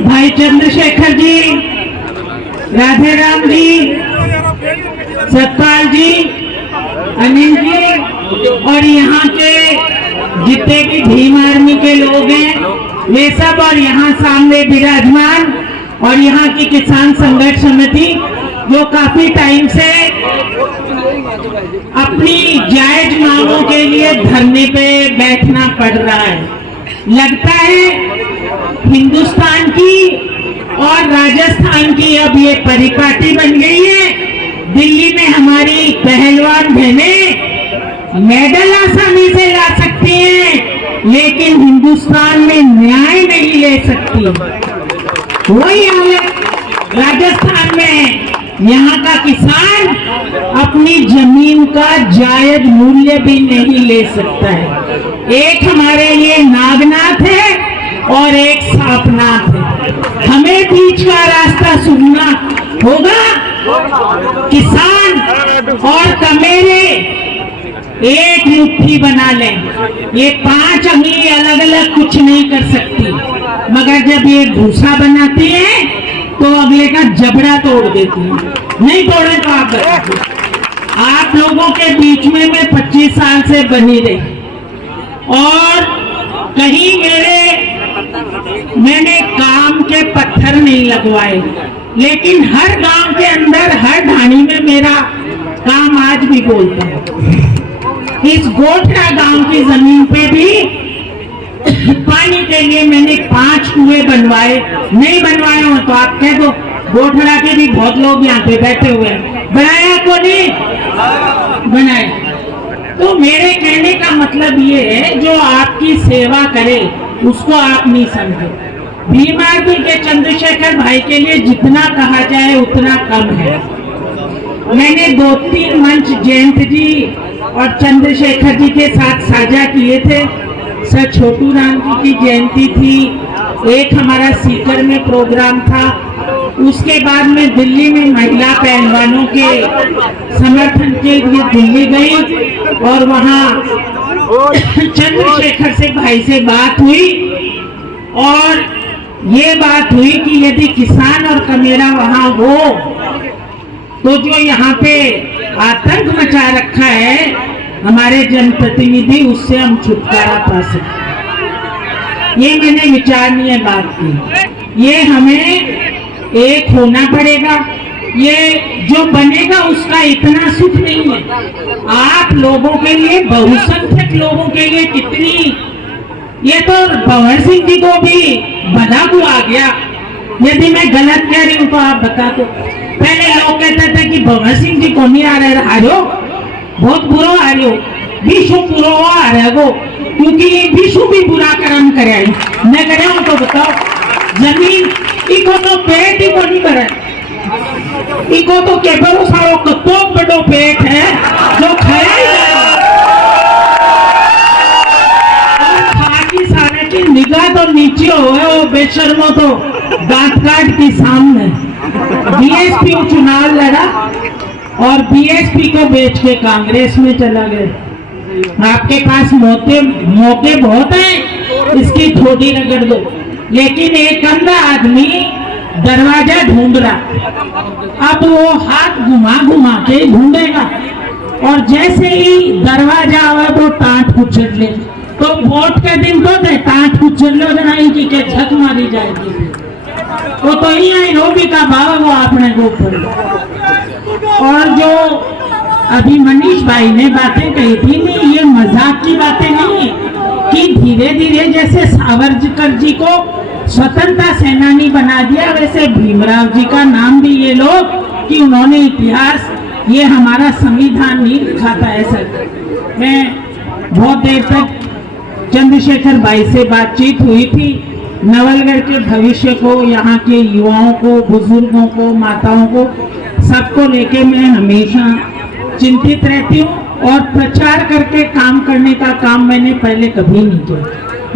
भाई चंद्रशेखर जी, राधे राम जी, सतपाल जी, अनिल जी और यहाँ के जितने भी भीम आर्मी के लोग हैं वे सब, और यहाँ सामने विराजमान, और यहाँ की किसान संघर्ष समिति जो काफी टाइम से अपनी जायज मांगों के लिए धरने पे बैठना पड़ रहा है। लगता है हिंदुस्तान की और राजस्थान की अब ये परिपाटी बन गई है। दिल्ली में हमारी पहलवान बहनें मेडल आसानी से ला सकती हैं, लेकिन हिंदुस्तान में न्याय नहीं ले सकती। वही हालत राजस्थान में, यहाँ का किसान अपनी जमीन का जायज मूल्य भी नहीं ले सकता है। एक हमारे लिए नागनाथ है और एक सापनाथ है, हमें बीच का रास्ता सुनना होगा। किसान और कमेरे एक मुट्ठी बना लें, ये 5 अंगली अलग अलग कुछ नहीं कर सकती, मगर जब ये भूसा बनाती है तो अगले का जबड़ा तोड़ देती है। नहीं तोड़े तो आप लोगों के बीच में मैं 25 साल से बनी रही, और कहीं मैंने काम के पत्थर नहीं लगवाए, लेकिन हर गांव के अंदर हर ढाणी में मेरा काम आज भी बोलता है। इस गोठरा गांव की जमीन पे भी पानी के लिए मैंने 5 कुएं बनवाए, नहीं बनवाए हो तो आप कह दो। गोठरा के भी बहुत लोग यहाँ पे बैठे हुए हैं, बनाया को नहीं बनाया। तो मेरे कहने का मतलब ये है, जो आपकी सेवा करे उसको आप नहीं समझे। भीम आर्मी के चंद्रशेखर भाई के लिए जितना कहा जाए उतना कम है। मैंने 2-3 मंच जयंत जी और चंद्रशेखर जी के साथ साझा किए थे। सर छोटू राम जी की जयंती थी, एक हमारा सीकर में प्रोग्राम था, उसके बाद में दिल्ली में महिला पहलवानों के समर्थन के लिए दिल्ली गई और वहाँ चंद्रशेखर से भाई से बात हुई और ये बात हुई कि यदि किसान और कमेरा वहाँ हो तो जो यहाँ पे आतंक मचा रखा है हमारे जनप्रतिनिधि, उससे हम छुटकारा पा सकते। ये मैंने विचारणीय बात की। ये हमें एक होना पड़ेगा। ये जो बनेगा उसका इतना सुख नहीं है। आप लोगों के लिए, बहुसंख्यक लोगों के लिए कितनी, ये तो भंवर सिंह जी को भी बदबू आ गया। यदि मैं गलत कह रही हूँ तो आप बता दो। पहले लोग कहते थे कि भंवर सिंह जी को नहीं आ रहे, बहुत बुरा आ रहे हो, विश्व बुरा आ रहा वो, क्योंकि विश्व भी बुरा कर्म करे। मैं कह रहा हूँ तो बताओ, जमीन इको तो पेट ही को नहीं करे, इको तो केवल सारो कतो बड़ो पेट है जो खाया ही खाकी सारे की निगाह तो नीचे हो है। वो बेशर्मो तो दांत काट के सामने बीएसपी चुनाव लड़ा और बीएसपी को बेच के कांग्रेस में चला गया। आपके पास मौके बहुत हैं, इसकी थोड़ी रगड़ दो। लेकिन एक अंधा आदमी दरवाजा ढूंढ रहा, अब वो हाथ घुमा घुमा के ढूंढेगा और जैसे ही दरवाजा आवे वो टाँट कुचल ले। तो वोट के दिन तो दे टाँट कुचल लो जनाई की के झक मारी जाएगी। वो तो ही रोबी का भाव वो अपने को ऊपर। और जो अभी मनीष भाई ने बातें कही थी, नहीं ये मजाक की बातें नहीं है कि धीरे धीरे जैसे सावरकर जी को स्वतंत्रता सेनानी बना दिया, वैसे भीमराव जी का नाम भी ये लोग कि उन्होंने इतिहास, ये हमारा संविधान नहीं लिखा था ऐसा। मैं बहुत देर तक चंद्रशेखर भाई से बातचीत हुई थी। नवलगढ़ के भविष्य को, यहाँ के युवाओं को, बुजुर्गों को, माताओं को, सबको लेके मैं हमेशा चिंतित रहती हूँ और प्रचार करके काम करने का काम मैंने पहले कभी नहीं किया।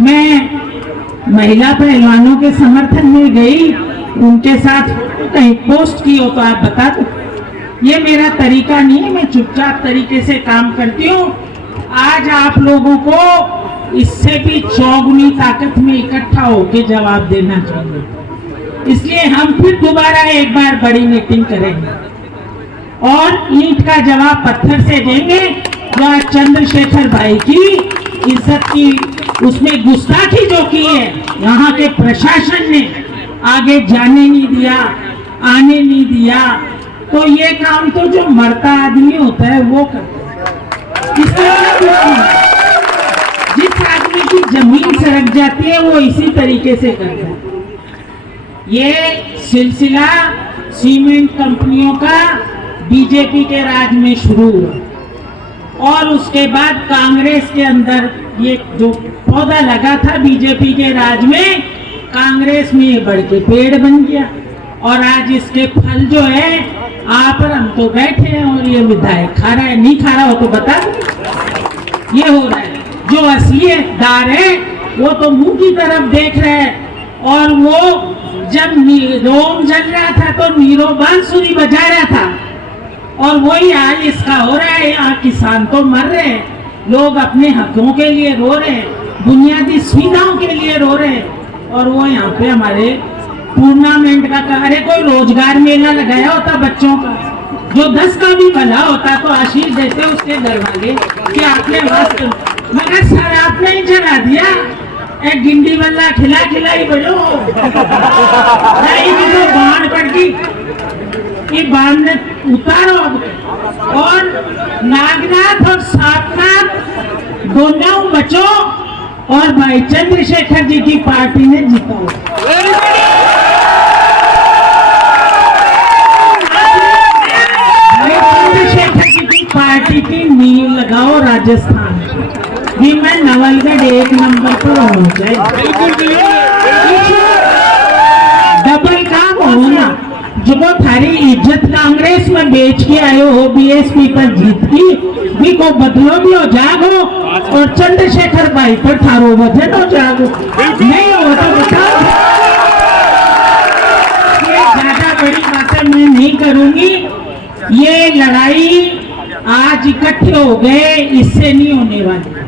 मैं महिला पहलवानों के समर्थन में गई, उनके साथ कहीं पोस्ट की हो तो आप बता दो। ये मेरा तरीका नहीं है, मैं चुपचाप तरीके से काम करती हूँ। आज आप लोगों को इससे भी चौगुनी ताकत में इकट्ठा होकर जवाब देना चाहिए। इसलिए हम फिर दोबारा एक बार बड़ी मीटिंग करेंगे और ईंट का जवाब पत्थर से देंगे। जो आज चंद्रशेखर भाई की इज्जत की, उसमें गुस्ताखी जो की है, यहाँ के प्रशासन ने आगे जाने नहीं दिया, आने नहीं दिया, तो ये काम तो जो मरता आदमी होता है वो करता है। जिस आदमी की जमीन सरक जाती है वो इसी तरीके से करता है। ये सिलसिला सीमेंट कंपनियों का बीजेपी के राज में शुरू हुआ और उसके बाद कांग्रेस के अंदर ये जो पौधा लगा था बीजेपी के राज में, कांग्रेस में ये बढ़ के पेड़ बन गया और आज इसके फल जो है आप और हम तो बैठे हैं और ये विधायक खा रहा है। नहीं खा रहा हो तो बता दो। ये हो रहा है। जो असलियतदार है वो तो मुंह की तरफ देख रहे हैं और वो जब रोम जल रहा था तो नीरो बांसुरी बजा रहा था और वही हाल इसका हो रहा है। यहाँ किसान तो मर रहे हैं, लोग अपने हकों के लिए रो रहे हैं, बुनियादी सुविधाओं के लिए रो रहे हैं और वो यहाँ पे हमारे टूर्नामेंट का अरे कोई रोजगार मेला लगाया होता बच्चों का, जो 10 का भी भला होता तो आशीष देते उसके घर वाले कि आपने वास्तव, मगर सर आपने ही चला दिया। एक गिंडी बल्ला खिला खिलाई बड़ो तो बाढ़ पड़ गई, ये बाढ़ ने उतारो और नागनाथ और सापनाथ दोनों बचो और भाई चंद्रशेखर जी की पार्टी ने जीता। चंद्रशेखर जी की पार्टी की नींव लगाओ राजस्थान भी, मैं नवलगढ़ 1 नंबर पर होना चाहिए। डबल काम होना, जो थारी इज्जत कांग्रेस में बेच के आए हो बीएसपी पर जीत की भी को बदलो भी हो जागो और चंद्रशेखर भाई पर थारो वजन हो जागो। नहीं हो तो बताओ। ये ज्यादा बड़ी बातें मैं नहीं करूंगी। ये लड़ाई आज इकट्ठे हो गए, इससे नहीं होने वाली।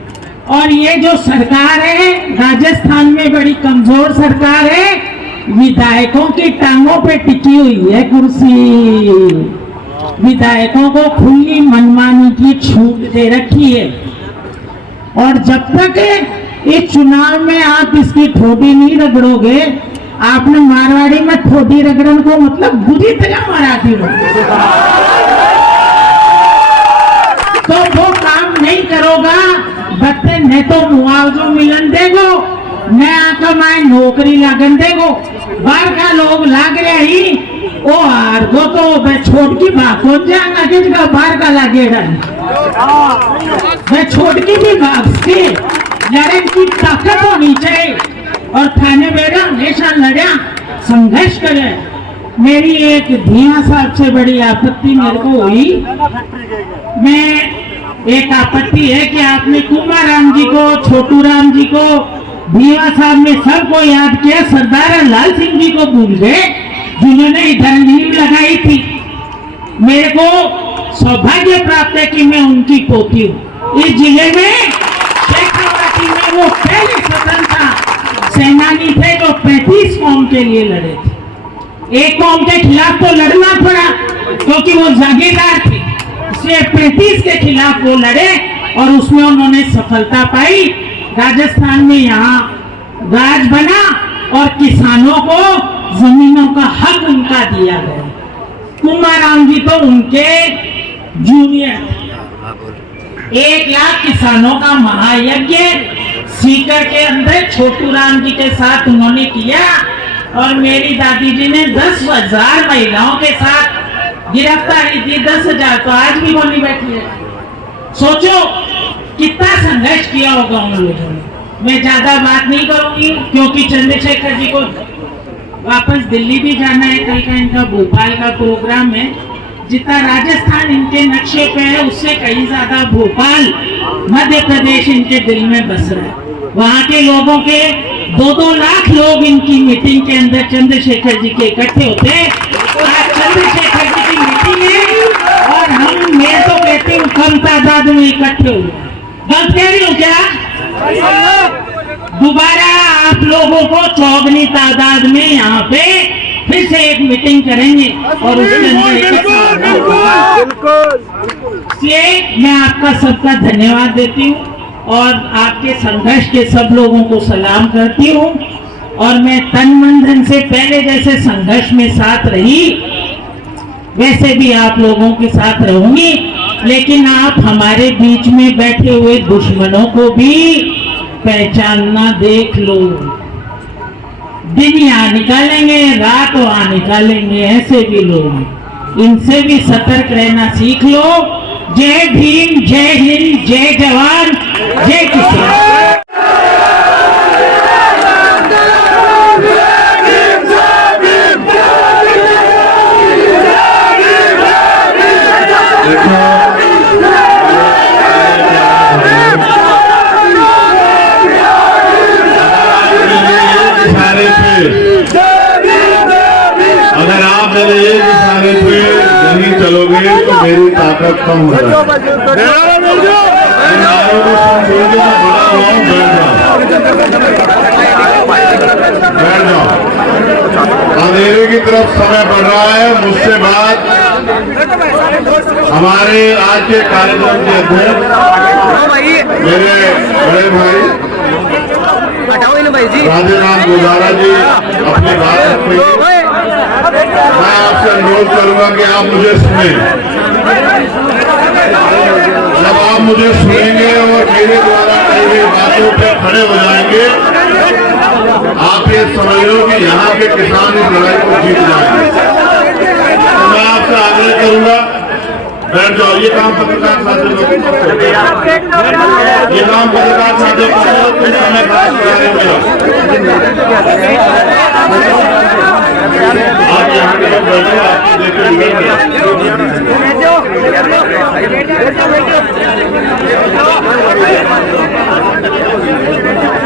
और ये जो सरकार है राजस्थान में बड़ी कमजोर सरकार है, विधायकों की टांगों पे टिकी हुई है कुर्सी। विधायकों को खुली मनमानी की छूट दे रखी है। और जब तक इस चुनाव में आप इसकी ठोडी नहीं रगड़ोगे, आपने मारवाड़ी में ठोडी रगड़न को मतलब बुरी तरह मराठी हो, तो वो काम नहीं करोगा। बच्चे ने तो मुआवजो मिलन देगो, मैं आका माए नौकरी लागन देगो, बाहर का लोग लाग रहे ही ओ हार को तो मैं छोड़ की भाग कौन जाएगा, जिसका बाहर का लागेगा मैं छोड़ की भी भाग से लड़ने की ताकत होनी चाहिए। और थाने बेड़ा हमेशा लड़ा संघर्ष करे। मेरी एक धीमा साहब से बड़ी आपत्ति मेरे को हुई। एक आपत्ति है कि आपने कुमार राम जी को, छोटू राम जी को, धीमा साहब ने सबको याद किया, सरदार लाल सिंह जी को भूल गए जिन्होंने इधर नींव लगाई थी। मेरे को सौभाग्य प्राप्त है कि मैं उनकी पोती हूँ। इस जिले में शेखावाटी में वो पहले स्वतंत्रता सेनानी थे जो 35 कौम के लिए लड़े थे। एक कौम के खिलाफ तो लड़ना पड़ा क्योंकि वो जागीरदार थे, इसलिए 35 के खिलाफ वो लड़े और उसमें उन्होंने सफलता पाई। राजस्थान में यहाँ राज बना और किसानों को जमीनों का हक उनका दिया गया। कुमार राम जी तो उनके जूनियर थे। 1 लाख किसानों का महायज्ञ सीकर के अंदर छोटू राम जी के साथ उन्होंने किया और मेरी दादी जी ने 10,000 महिलाओं के साथ गिरफ्तारी दी। 10,000 तो आज भी बोली बैठी है। सोचो कितना संघर्ष किया होगा उन लोगों ने। मैं ज्यादा बात नहीं करूंगी क्योंकि चंद्रशेखर जी को वापस दिल्ली भी जाना है, कल का इनका भोपाल का प्रोग्राम है। जितना राजस्थान इनके नक्शे पे है उससे कहीं ज्यादा भोपाल मध्य प्रदेश इनके दिल में बस रहा है। वहाँ के लोगों के 2-2 लाख लोग इनकी मीटिंग के अंदर चंद्रशेखर जी के इकट्ठे होते हैं। आज चंद्रशेखर जी की मीटिंग है और मैं तो कहती हूँ कम तादाद में इकट्ठे हुए। गलत कह रही हूँ क्या? दोबारा आप लोगों को चौगनी तादाद में यहाँ पे फिर से एक मीटिंग करेंगे और उसके अंदर इसलिए मैं आपका सबका धन्यवाद देती हूँ और आपके संघर्ष के सब लोगों को सलाम करती हूँ। और मैं तन मन धन से पहले जैसे संघर्ष में साथ रही वैसे भी आप लोगों के साथ रहूंगी, लेकिन आप हमारे बीच में बैठे हुए दुश्मनों को भी पहचानना देख लो। दिन यहाँ निकालेंगे, रात वहाँ निकालेंगे, ऐसे भी लोग, इनसे भी सतर्क रहना सीख लो। जय भीम, जय हिंद, जय जवान, जय किसान। अगर आप मेरे एक इशारे पे नहीं चलोगे तो मेरी ताकत कम हो जाएगी। बैठ जाओ। अंधेरे की तरफ समय बढ़ रहा है। मुझसे बात हमारे आज के कार्यक्रम के अध्यक्ष मेरे बड़े भाई राजेराम गुजारा जी अपनी बात रखेंगे। मैं आपसे अनुरोध करूंगा कि आप मुझे सुने। जब आप मुझे सुनेंगे और मेरे द्वारा कही गई बातों पे खड़े हो जाएंगे, आप ये समझ लो कि यहाँ के किसान इस लड़ाई को जीत जाएंगे। तो मैं आपसे आग्रह करूंगा, बैठ जाओ। ये काम पत्रकार साथियों को, ये काम पत्रकार साथियों को कुछ समय बाद करेंगे। आप यहाँ के लोग बैठो, आपको देखिए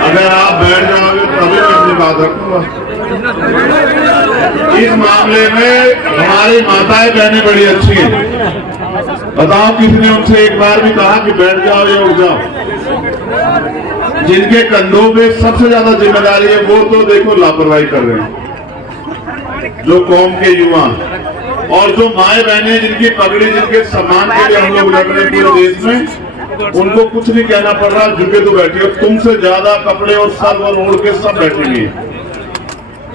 अगर आप बैठ जाओगे तभी मैं अपनी बात रखूंगा। इस मामले में हमारी माताएं बहनें बड़ी अच्छी हैं। बताओ किसने उनसे एक बार भी कहा कि बैठ जाओ या उठ जाओ? जिनके कंधों पे सबसे ज्यादा जिम्मेदारी है वो तो देखो लापरवाही कर रहे हैं। जो कौम के युवा और जो माए बहने जिनकी पगड़ी, जिनके सम्मान के लिए हम लोग लड़ रहे हैं पूरे देश में, उनको कुछ नहीं कहना पड़ रहा, झुके तो बैठे। और तुमसे ज्यादा कपड़े और सर और ओढ़ के सब बैठेंगे।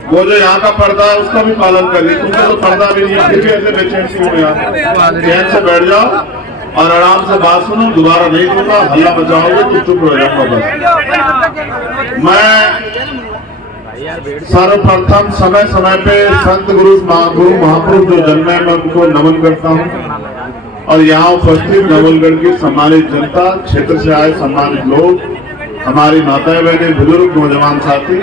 वो जो यहाँ का पर्दा है उसका भी पालन करिए। तुमसे तो पर्दा भी नहीं है, फिर भी ऐसे बेचैन क्यों हो यार? चैन से बैठ जाओ और आराम से बात सुनो। दोबारा नहीं दूंगा, हल्ला बचाओगे तो चुप हो जाऊंगा बस। मैं सर्वप्रथम समय समय पे संत गुरु महापुरुष जो जन्मे हैं, मैं उनको नमन करता हूँ। और यहाँ उपस्थित नवलगढ़ की सम्मानित जनता, क्षेत्र से आए सम्मानित लोग, हमारी माताएं बहनें, बुजुर्ग, नौजवान साथी,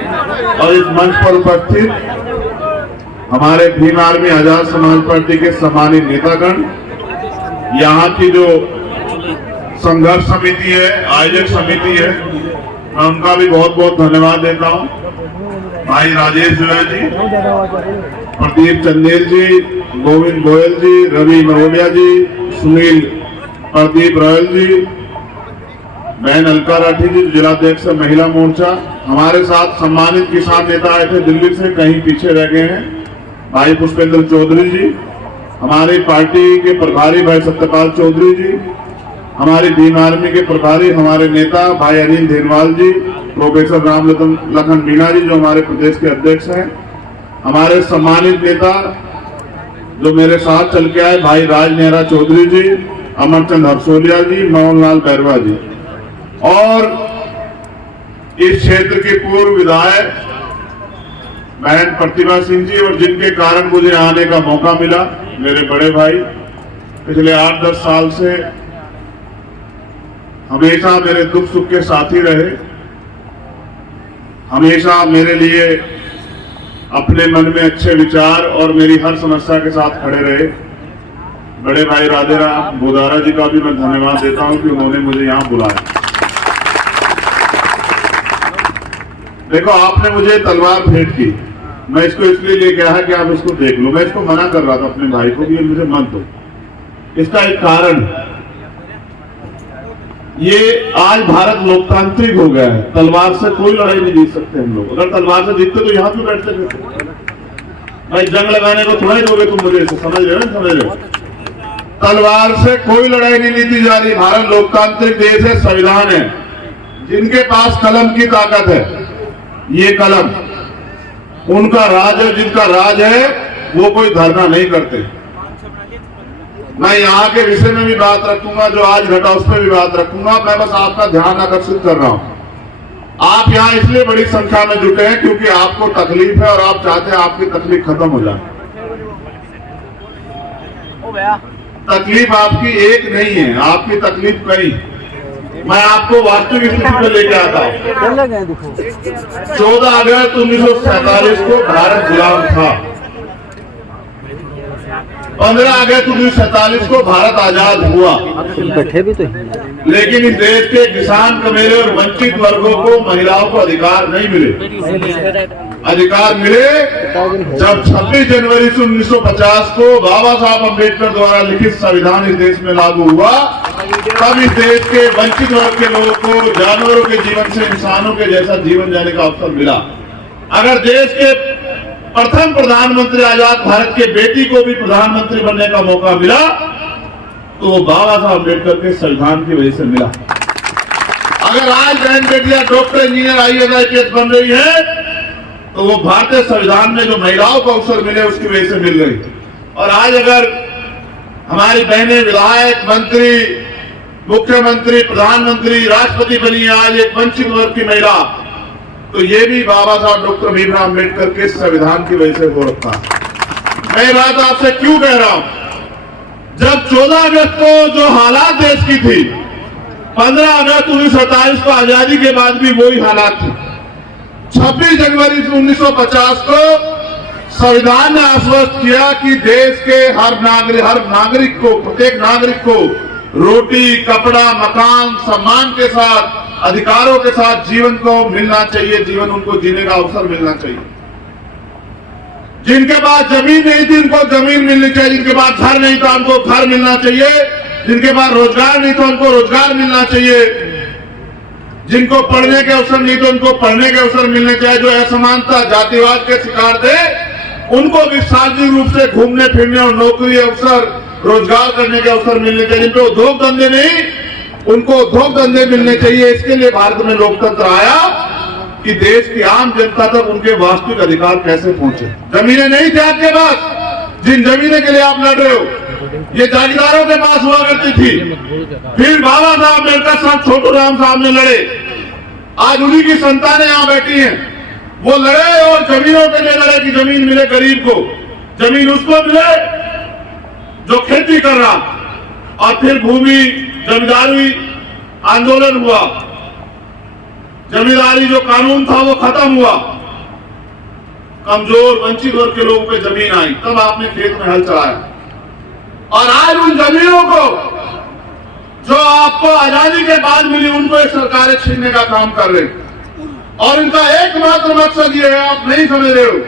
और इस मंच पर उपस्थित हमारे भीम आर्मी आजाद समाज पार्टी के सम्मानित नेतागण, यहाँ की जो संघर्ष समिति है, आयोजक समिति है, मैं उनका भी बहुत बहुत धन्यवाद देता हूँ। भाई राजेश जोया जी, प्रदीप चंदेल जी, गोविंद गोयल जी, रवि मरोडिया जी, सुनील प्रदीप रॉयल जी, बहन अलका राठी जी, जिलाध्यक्ष महिला मोर्चा। हमारे साथ सम्मानित किसान नेता आए थे दिल्ली से, कहीं पीछे रह गए हैं, भाई पुष्पेंद्र चौधरी जी, हमारी पार्टी के प्रभारी भाई सत्यपाल चौधरी जी, हमारी भीम आर्मी के प्रभारी हमारे नेता भाई अनिल धेनवाल जी, प्रोफेसर राम लखन मीणा जी जो हमारे प्रदेश के अध्यक्ष हैं, हमारे सम्मानित नेता जो मेरे साथ चल के आए भाई राज नेहरा चौधरी जी, अमरचंद हरसोलिया जी, मोहनलाल बैरवा जी, और इस क्षेत्र के पूर्व विधायक बहन प्रतिभा सिंह जी, और जिनके कारण मुझे आने का मौका मिला, मेरे बड़े भाई पिछले 8-10 साल से हमेशा मेरे दुख सुख के साथी रहे, हमेशा मेरे लिए अपने मन में अच्छे विचार और मेरी हर समस्या के साथ खड़े रहे। बड़े भाई राधेराम बोदारा जी का भी मैं धन्यवाद देता हूं कि उन्होंने मुझे यहां बुलाया। देखो, आपने मुझे तलवार भेंट की, मैं इसको इसलिए लेके आया कि आप इसको देख लो। मैं इसको मना कर रहा था अपने भाई को कि मुझे मत दो। इसका एक कारण, ये आज भारत लोकतांत्रिक हो गया है, तलवार से कोई लड़ाई नहीं जीत सकते हम लोग। अगर तलवार से जीतते तो यहाँ पे बैठते थे भाई, जंग लगाने को थोड़ा ही दोगे तुम मुझे, इसे समझ रहे हो? समझ रहे हो? तलवार से कोई लड़ाई नहीं जीती जा रही। भारत लोकतांत्रिक देश है, संविधान है। जिनके पास कलम की ताकत है, ये कलम उनका राज है, जिनका राज है वो कोई धरना नहीं करते। मैं यहाँ के विषय में भी बात रखूंगा, जो आज घटा उस पर भी बात रखूंगा। मैं बस आपका ध्यान आकर्षित कर रहा हूं। आप यहाँ इसलिए बड़ी संख्या में जुटे हैं क्योंकि आपको तकलीफ है और आप चाहते हैं आपकी तकलीफ खत्म हो जाए। तकलीफ आपकी एक नहीं है, आपकी तकलीफ कई। मैं आपको वास्तविक स्थिति पे लेके आता हूँ। 14 अगस्त 1947 को भारत गुलाम था। 15 अगस्त 1947 को भारत आजाद हुआ। बैठे भी तो, लेकिन इस देश के किसान, कमेरे और वंचित वर्गों को, महिलाओं को अधिकार नहीं मिले। अधिकार मिले जब 26 जनवरी 1950 को बाबा साहब अम्बेडकर द्वारा लिखित संविधान इस देश में लागू हुआ। तब इस देश के वंचित वर्ग के लोगों को जानवरों के जीवन से इंसानों के जैसा जीवन जीने का अवसर मिला। अगर देश के प्रथम प्रधानमंत्री आजाद भारत के बेटी को भी प्रधानमंत्री बनने का मौका मिला तो वो बाबा साहब अम्बेडकर के संविधान की वजह से मिला। अगर आज बहन बेटियां डॉक्टर, इंजीनियर, IAS, IPS बन रही है तो वो भारतीय संविधान में जो महिलाओं को अवसर मिले उसकी वजह से मिल गई। और आज अगर हमारी बहनें विधायक, मंत्री, मुख्यमंत्री, प्रधानमंत्री, राष्ट्रपति बनी है आज एक वंचित वर्ग की महिला, तो ये भी बाबा साहब डॉक्टर भीमराव अम्बेडकर के संविधान की वजह से हो रखा। मैं ये बात आपसे क्यों कह रहा हूं? जब 14 अगस्त को जो हालात देश की थी, 15 अगस्त 1947 को आजादी के बाद भी वही हालात थे। 26 जनवरी 1950 को संविधान ने आश्वस्त किया कि देश के हर नागरिक को, प्रत्येक नागरिक को रोटी, कपड़ा, मकान, सम्मान के साथ, अधिकारों के साथ जीवन को मिलना चाहिए, जीवन उनको जीने का अवसर मिलना चाहिए। जिनके पास जमीन नहीं थी उनको जमीन मिलनी चाहिए, जिनके पास घर नहीं था उनको घर मिलना चाहिए, जिनके पास रोजगार नहीं था उनको रोजगार मिलना चाहिए, जिनको पढ़ने के अवसर नहीं थे उनको पढ़ने के अवसर मिलने चाहिए। जो असमानता, जातिवाद के शिकार थे उनको भी सार्वजनिक रूप से घूमने फिरने और नौकरी अवसर, रोजगार करने के अवसर मिलने चाहिए। जिनको उद्योग धंधे नहीं, उनको उद्योग धंधे मिलने चाहिए। इसके लिए भारत में लोकतंत्र आया कि देश की आम जनता तक उनके वास्तविक अधिकार कैसे पहुंचे। जमीनें नहीं थी आपके पास, जिन जमीनें के लिए आप लड़ रहे हो, ये जागीरदारों के पास हुआ करती थी। फिर बाबा साहब अम्बेडकर साहब, छोटू राम साहब ने लड़े, आज उन्हीं की संतानें यहां बैठी हैं। वो लड़े और जमीनों के लिए लड़े कि जमीन मिले गरीब को, जमीन उसको मिले जो खेती कर रहा। और फिर भूमि जमींदारी आंदोलन हुआ, जमींदारी जो कानून था वो खत्म हुआ, कमजोर वंचित वर्ग के लोगों पे जमीन आई, तब आपने खेत में हल चलाया। और आज उन जमीनों को जो आपको आजादी के बाद मिली, उनको एक सरकारें छीनने का काम कर रही। और इनका एकमात्र मकसद ये है, आप नहीं समझ रहे हो,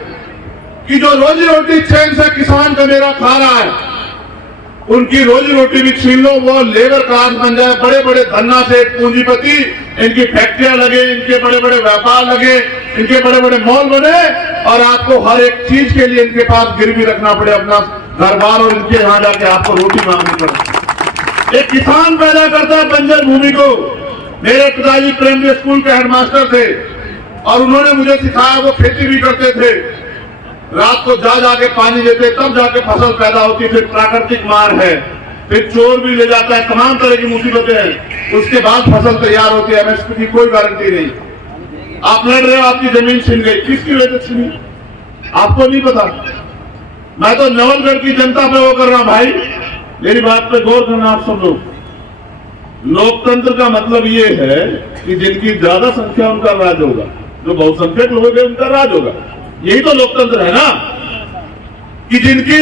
कि जो रोजी रोटी चैन से किसान का मेरा खा रहा है, उनकी रोजी रोटी भी छीन लो, वो लेबर क्लास बन जाए, बड़े बड़े धन्ना से पूंजीपति, इनकी फैक्ट्रियां लगे, इनके बड़े बड़े व्यापार लगे, इनके बड़े बड़े मॉल बने, और आपको हर एक चीज के लिए इनके पास गिरवी रखना पड़े अपना घर बार, और इनके यहां जाके आपको रोटी मांगनी पड़े। एक किसान पैदा करता है बंजर भूमि को। मेरे पिताजी प्राइमरी स्कूल के हेडमास्टर थे और उन्होंने मुझे सिखाया, वो खेती भी करते थे, रात को जाके पानी देते, तब जाके फसल पैदा होती। फिर प्राकृतिक मार है, फिर चोर भी ले जाता है, तमाम तरह की मुसीबतें हैं, उसके बाद फसल तैयार होती है। एमएसपी की कोई गारंटी नहीं। आप लड़ रहे हो, आपकी जमीन छीन गई, किसकी वजह से छीनी आपको नहीं पता। मैं तो नवलगढ़ की जनता पे वो कर रहा हूं भाई, मेरी बात पे गौर करना आप सब लोग। लोकतंत्र का मतलब ये है कि जिनकी ज्यादा संख्या उनका राज होगा, जो बहुसंख्यक लोग हैं उनका राज होगा। यही तो लोकतंत्र है ना, कि जिनकी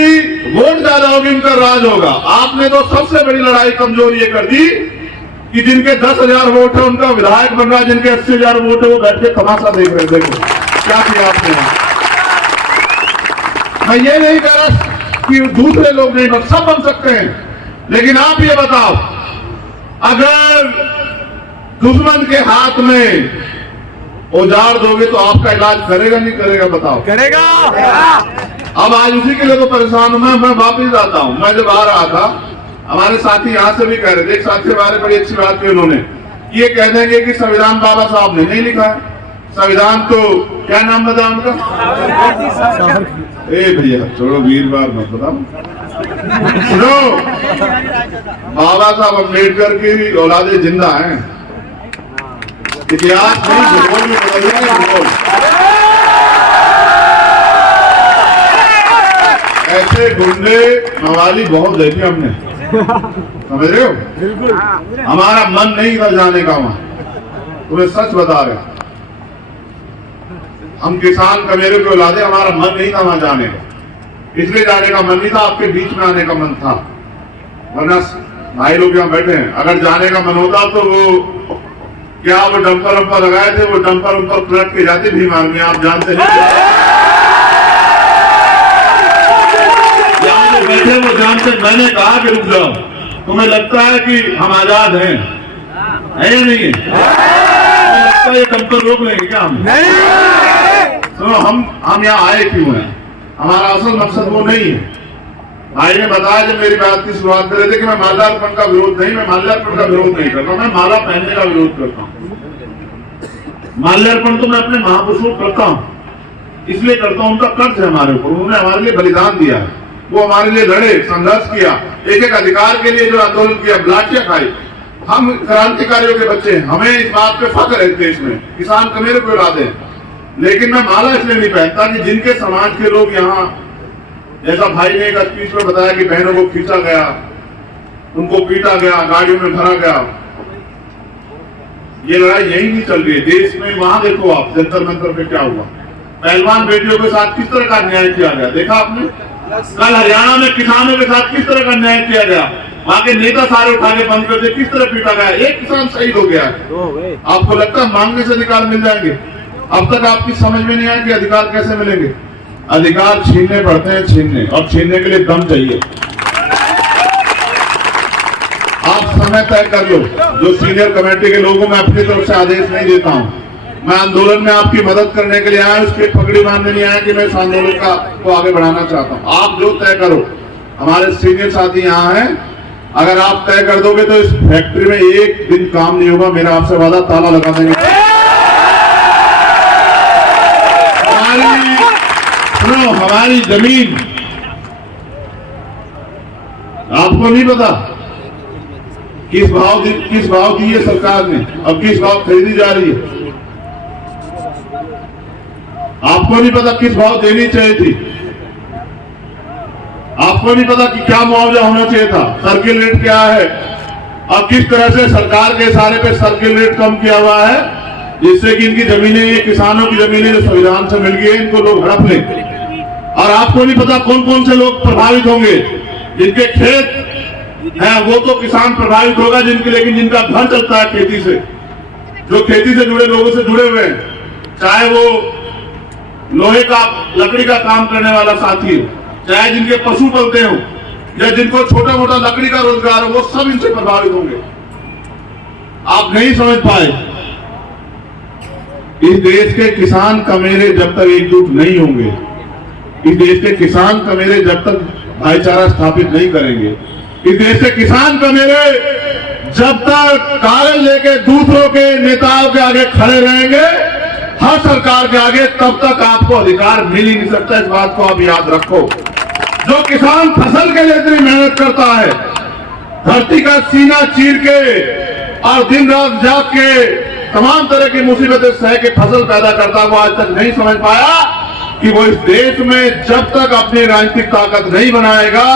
वोट ज्यादा होगी उनका राज होगा। आपने तो सबसे बड़ी लड़ाई कमजोर ये कर दी कि जिनके 10,000 वोट है उनका विधायक बन रहा है, जिनके 80,000 वोट है वो बैठ के तमाशा देख रहे। देखो क्या किया आपने। मैं ये नहीं कह रहा कि दूसरे लोग नहीं बन, सब बन सकते हैं, लेकिन आप ये बताओ, अगर दुश्मन के हाथ में औजार दोगे तो आपका इलाज करेगा नहीं करेगा, बताओ। करेगा। अब आज उसी के लिए तो परेशान हूं मैं वापिस आता हूं। मैं जब आ रहा था, हमारे साथी यहां से भी कह रहे थे, एक साथी हमारे बड़ी अच्छी बात की उन्होंने, ये कह देंगे कि संविधान बाबा साहब ने नहीं लिखा है, संविधान तो क्या नाम बताया उनका, ए भैया छोड़ो वीरवार मत बताओ, सुनो, बाबा साहब अम्बेडकर की औलादे जिंदा हैं, इतिहास नहीं भूगोल में बदल रहा है। भूगोल ऐसे गुंडे मवाली बहुत देखे हमने, समझ रहे हो। हमारा मन नहीं था जाने का वहां, तुम्हें सच बता रहे, हम किसान कमेरे के औलादे, हमारा मन नहीं था वहां जाने का, इसलिए जाने का मन नहीं था, आपके बीच में आने का मन था। वरना भाई लोग यहाँ बैठे हैं, अगर जाने का मन होता तो वो क्या वो डंपर वंपर लगाए थे, वो डंपर वंपर पलट के जाते भी मांगने, आप जानते हैं। यहाँ जो बैठे वो जानते, मैंने कहा कि रुक जाओ, तुम्हें लगता है कि हम आजाद हैं, है या नहीं है? तुम्हें लगता है ये डंपर रोक लेंगे क्या हम? सुनो, हम यहाँ आए क्यों हैं, हमारा असल मकसद वो नहीं है। भाई ने बताया जब मेरी बात की शुरुआत कर रहे थे कि मैं माल्यार्पण का विरोध नहीं, मैं माल्यार्पण का विरोध नहीं करता, मैं माला पहनने का विरोध करता हूँ। माल्यार्पण तो मैं अपने महापुरुषों करता हूँ, इसलिए करता हूँ, उनका कर्ज है हमारे ऊपर, उन्होंने हमारे लिए बलिदान दिया है, वो हमारे लिए लड़े, संघर्ष किया, एक एक अधिकार के लिए जो आंदोलन किया, लाठियां खाई। हम क्रांतिकारियों के बच्चे हैं, हमें इस बात पे फख्र है देश में, किसान कमेरे पे उड़ाते हैं। लेकिन मैं माला इसलिए नहीं पहनता कि जिनके समाज के लोग यहाँ, जैसा भाई ने एक स्पीच में बताया कि बहनों को खींचा गया, उनको पीटा गया, गाड़ियों में भरा गया, ये लड़ाई यही नहीं चल रही है देश में। वहां देखो आप जंतर मंतर पे क्या हुआ, पहलवान बेटियों के साथ किस तरह का अन्याय किया गया, देखा आपने। कल हरियाणा में किसानों के साथ किस तरह का अन्याय किया गया, वहां के नेता सारे उठा के बंद कर दिए, किस तरह पीटा गया, एक किसान शहीद हो गया है। आपको लगता है मांगने से अधिकार मिल जाएंगे? अब तक आपकी समझ में नहीं आया कि अधिकार कैसे मिलेंगे। अधिकार छीनने पड़ते हैं, छीनने, और छीनने के लिए दम चाहिए। आप समय तय कर लो, जो सीनियर कमेटी के लोगों में अपनी तरफ से आदेश नहीं देता हूं, मैं आंदोलन में आपकी मदद करने के लिए आया, उसकी पगड़ी बांधने नहीं आया कि मैं इस आंदोलन को आगे बढ़ाना चाहता हूं। आप जो तय करो, हमारे सीनियर साथी यहाँ हैं, अगर आप तय कर दोगे तो इस फैक्ट्री में एक दिन काम नहीं होगा, मेरा आपसे वादा, ताला लगा देंगे। हमारी जमीन आपको नहीं पता किस भाव दी है सरकार ने, अब किस भाव खरीदी जा रही है, आपको नहीं पता किस भाव देनी चाहिए थी, आपको नहीं पता कि क्या मुआवजा होना चाहिए था, सर्किल रेट क्या है, और किस तरह से सरकार के इशारे पे सर्किल रेट कम किया हुआ है, जिससे कि इनकी जमीनें, किसानों की जमीनें जो संविधान से मिल गई है, इनको लोग हड़प लें। और आपको नहीं पता कौन कौन से लोग प्रभावित होंगे, जिनके खेत हैं वो तो किसान प्रभावित होगा, लेकिन जिनका घर चलता है खेती से, जो खेती से जुड़े लोगों से जुड़े हुए हैं, चाहे वो लोहे का, लकड़ी का काम करने वाला साथी हो, चाहे जिनके पशु पलते हो, या जिनको छोटा मोटा लकड़ी का रोजगार हो, वो सब इनसे प्रभावित होंगे। आप नहीं समझ पाए, इस देश के किसान कमेरे जब तक एकजुट नहीं होंगे, इस देश के किसान कमेरे जब तक भाईचारा स्थापित नहीं करेंगे, इस देश के किसान कमेरे जब तक कागज लेके दूसरों के नेताओं के आगे खड़े रहेंगे, हर सरकार के आगे, तब तक आपको अधिकार मिल ही नहीं सकता। इस बात को आप याद रखो। जो किसान फसल के लिए इतनी मेहनत करता है, धरती का सीना चीर के और दिन रात जाग के तमाम तरह की मुसीबतें सह के फसल पैदा करता, वो आज तक नहीं समझ पाया कि वो इस देश में जब तक अपनी राजनीतिक ताकत नहीं बनाएगा,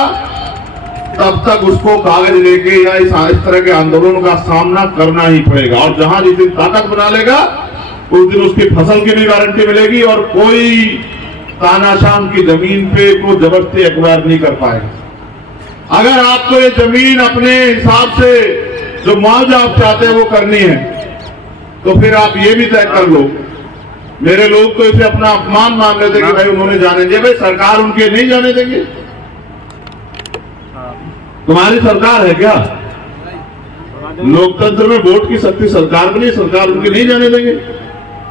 तब तक उसको कागज लेके या इस तरह के आंदोलनों का सामना करना ही पड़ेगा। और जहां जिस दिन ताकत बना लेगा, उस दिन उसकी फसल की भी गारंटी मिलेगी और कोई तानाशाह की जमीन पे को जबरदस्ती एक्वायर नहीं कर पाएगा। अगर आपको ये जमीन अपने हिसाब से जो मुआवजा आप चाहते हैं वो करनी है, तो फिर आप ये भी तय कर लो। मेरे लोग तो इसे अपना अपमान मान लेते कि भाई उन्होंने जाने दिया, भाई सरकार उनके नहीं जाने देंगे। तुम्हारी सरकार है क्या? लोकतंत्र में वोट की शक्ति सरकार के लिए, सरकार उनके नहीं जाने देंगे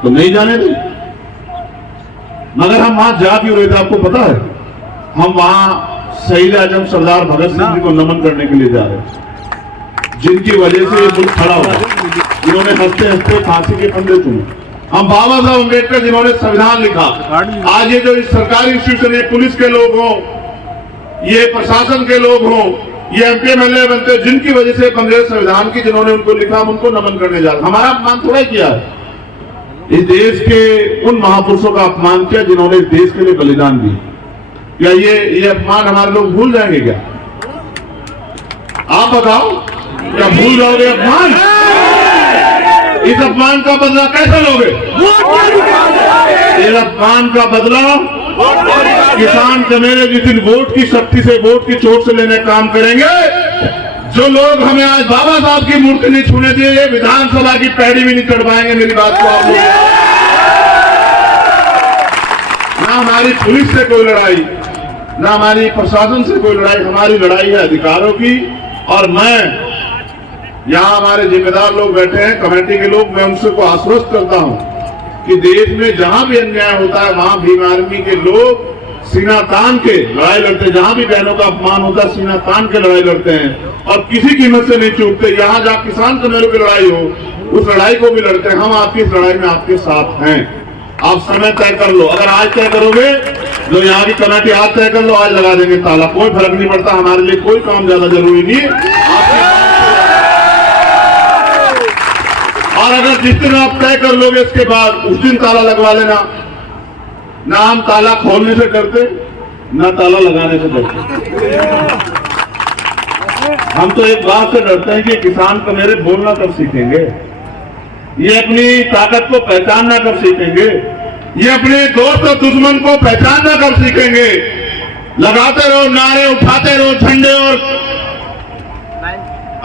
तो नहीं जाने देंगे। मगर हम वहां जा क्यों रहे थे आपको पता है? हम वहां शहीद आजम सरदार भगत सिंह जी को नमन करने के लिए जा रहे हैं, जिनकी वजह से ये मुल्क खड़ा हुआ, जिन्होंने हंसते हंसते फांसी के फंदे चुने। हम बाबा साहब अम्बेडकर जिन्होंने संविधान लिखा, आज ये जो इस सरकारी इंस्टीट्यूशन है, पुलिस के लोग हों, ये प्रशासन के लोग हों, ये एमपी एमएलए बनते, जिनकी वजह से बंगले संविधान की जिन्होंने उनको लिखा, हम उनको नमन करने जा रहे। हमारा अपमान थोड़ा किया है, इस देश के उन महापुरुषों का अपमान किया जिन्होंने इस देश के लिए बलिदान दी। क्या ये अपमान हमारे लोग भूल जाएंगे क्या? आप बताओ, क्या भूल जाओगे अपमान? इस अपमान का बदला कैसे लोगे? इस अपमान का बदला किसान कमेरे जिस दिन वोट की शक्ति से, वोट की चोट से लेने काम करेंगे। जो लोग हमें आज बाबा साहब की मूर्ति नहीं छूने दिए, ये विधानसभा की पैड़ी भी नहीं चढ़ पाएंगे। मेरी बात को आप लोग, ना हमारी पुलिस से कोई लड़ाई, ना हमारी प्रशासन से कोई लड़ाई, हमारी लड़ाई है अधिकारों की। और मैं यहाँ हमारे जिम्मेदार लोग बैठे हैं, कमेटी के लोग, मैं उनसे को आश्वस्त करता हूँ कि देश में जहां भी अन्याय होता है, वहां भीम आर्मी के लोग सीना तान के लड़ाई लड़ते हैं। जहां भी बहनों का अपमान होता है, सीना तान के लड़ाई लड़ते हैं और किसी कीमत से नहीं चूकते। यहाँ जहाँ किसान कमेरों की लड़ाई हो, उस लड़ाई को भी लड़ते हैं। हम आपकी इस लड़ाई में आपके साथ हैं। आप समय तय कर लो, अगर आज तय करोगे, जो यहाँ की कमेटी आज तय कर लो, आज लगा देंगे ताला, कोई फर्क नहीं पड़ता। हमारे लिए कोई काम ज्यादा जरूरी नहीं है। और अगर जिस दिन आप तय कर लोगे, इसके बाद उस दिन ताला लगवा लेना। ना हम ताला खोलने से डरते, ना ताला लगाने से डरते। हम तो एक बात से डरते हैं कि किसान कमेरे बोलना कब सीखेंगे, ये अपनी ताकत को पहचानना कब सीखेंगे, ये अपने दोस्त और दुश्मन को पहचानना कब सीखेंगे। लगाते रहो नारे, उठाते रहो झंडे और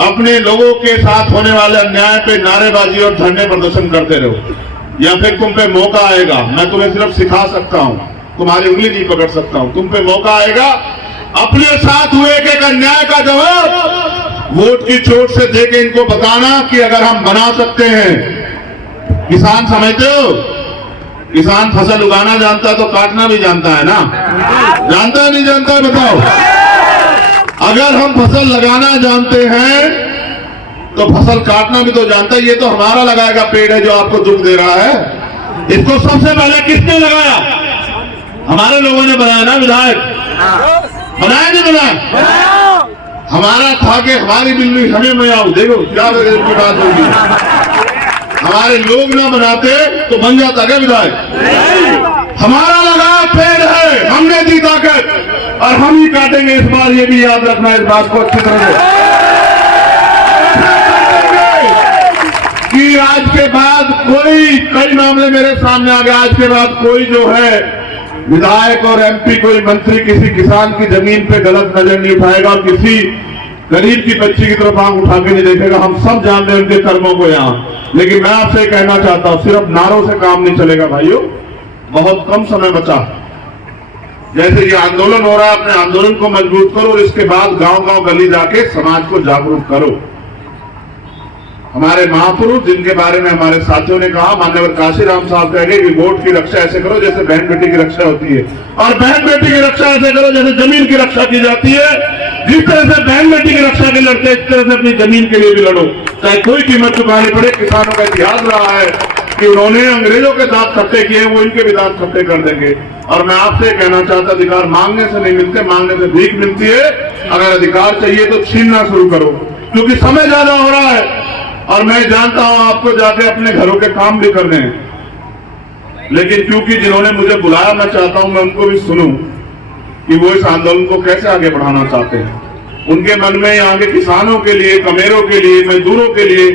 अपने लोगों के साथ होने वाले अन्याय पे नारेबाजी और धरने प्रदर्शन करते रहो, या फिर तुम पे मौका आएगा। मैं तुम्हें सिर्फ सिखा सकता हूं, तुम्हारी उंगली नहीं पकड़ सकता हूं। तुम पे मौका आएगा, अपने साथ हुए एक अन्याय का जवाब वोट की चोट से देके इनको बताना कि अगर हम बना सकते हैं किसान समझते हो? किसान फसल उगाना जानता है तो काटना भी जानता है ना? जानता है नहीं जानता है बताओ? अगर हम फसल लगाना जानते हैं तो फसल काटना भी तो जानता है। ये तो हमारा लगाएगा पेड़ है जो आपको दुख दे रहा है। इसको सबसे पहले किसने लगाया? हमारे लोगों ने बनाया ना विधायक? बनाया नहीं बनाया? हमारा था कि हमारी बिल्ली हमें मैं आऊं। देखो क्या की बात होगी। हमारे लोग ना बनाते तो बन जाता क्या विधायक? हमारा लगाया पेड़ है, हमने दी ताकत और हम ही काटेंगे इस बार। ये भी याद रखना, इस बात को अच्छी तरह से कि आज के बाद कई मामले मेरे सामने आ गए। आज के बाद कोई जो है विधायक और एमपी, कोई मंत्री किसी किसान की जमीन पे गलत नजर नहीं उठाएगा और किसी गरीब की बच्ची की तरफ आंख उठा के नहीं देखेगा। हम सब जानते हैं उनके कर्मों को यहाँ। लेकिन मैं आपसे कहना चाहता हूं, सिर्फ नारों से काम नहीं चलेगा भाइयों। बहुत कम समय बचा। जैसे ये आंदोलन हो रहा है, अपने आंदोलन को मजबूत करो और इसके बाद गांव गांव गली जाके समाज को जागरूक करो। हमारे महापुरुष जिनके बारे में हमारे साथियों ने कहा, मान्यवर काशीराम साहब कहेंगे कि वोट की रक्षा ऐसे करो जैसे बहन बेटी की रक्षा होती है, और बहन बेटी की रक्षा ऐसे करो जैसे जमीन की रक्षा की जाती है। जिस तरह से बहन बेटी की रक्षा के लड़ते हैं, इस तरह से अपनी जमीन के लिए भी लड़ो, चाहे कोई कीमत चुकानी पड़े। किसानों का इतिहास रहा है कि उन्होंने अंग्रेजों के दांत खट्टे किए, वो इनके भी दांत खट्टे कर देंगे। और मैं आपसे कहना चाहता, अधिकार मांगने से नहीं मिलते, मांगने से भीख मिलती है। अगर अधिकार चाहिए तो छीनना शुरू करो, क्योंकि समय ज्यादा हो रहा है और मैं जानता हूं आपको जाके अपने घरों के काम भी करने हैं। लेकिन क्योंकि जिन्होंने मुझे बुलाया, मैं चाहता हूं मैं उनको भी सुनूं कि वो इस आंदोलन को कैसे आगे बढ़ाना चाहते हैं। उनके मन में यहाँ के किसानों के लिए, कमेरों के लिए, मजदूरों के लिए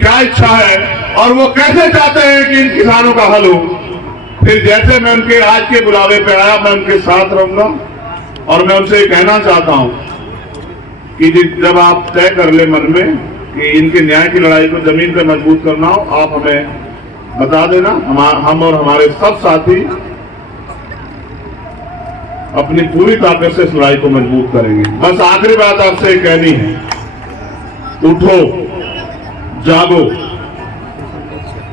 क्या इच्छा है और वो कैसे चाहते हैं कि इन किसानों का हल हो। फिर जैसे मैं उनके आज के बुलावे पे आया, मैं उनके साथ रहूंगा और मैं उनसे कहना चाहता हूं कि जब आप तय कर ले मन में कि इनके न्याय की लड़ाई को जमीन पे मजबूत करना हो, आप हमें बता देना। हम और हमारे सब साथी अपनी पूरी ताकत से इस लड़ाई को मजबूत करेंगे। बस आखिरी बात आपसे कहनी है, उठो, जागो,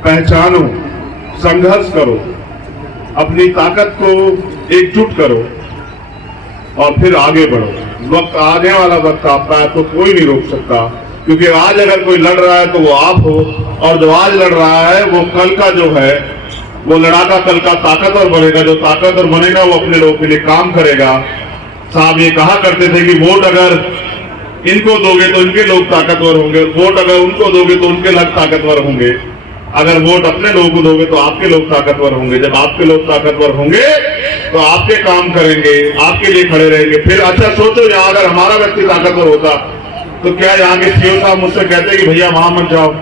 पहचानो, संघर्ष करो, अपनी ताकत को एकजुट करो और फिर आगे बढ़ो। वक्त आने वाला वक्त आपका है तो कोई नहीं रोक सकता, क्योंकि आज अगर कोई लड़ रहा है तो वो आप हो, और जो आज लड़ रहा है वो कल का जो है वो लड़ाका कल का ताकतवर बनेगा। जो ताकतवर बनेगा वो अपने लोगों के लिए काम करेगा। साहब ये कहा करते थे कि वोट अगर इनको दोगे तो इनके लोग ताकतवर होंगे, वोट अगर उनको दोगे तो उनके लोग ताकतवर होंगे, अगर वोट अपने लोगों को दोगे तो आपके लोग ताकतवर होंगे। जब आपके लोग ताकतवर होंगे तो आपके काम करेंगे, आपके लिए खड़े रहेंगे। फिर अच्छा सोचो, यहाँ अगर हमारा व्यक्ति ताकतवर होता तो क्या यहाँ के सीओ साहब मुझसे कहते कि भैया वहां मत जाओ,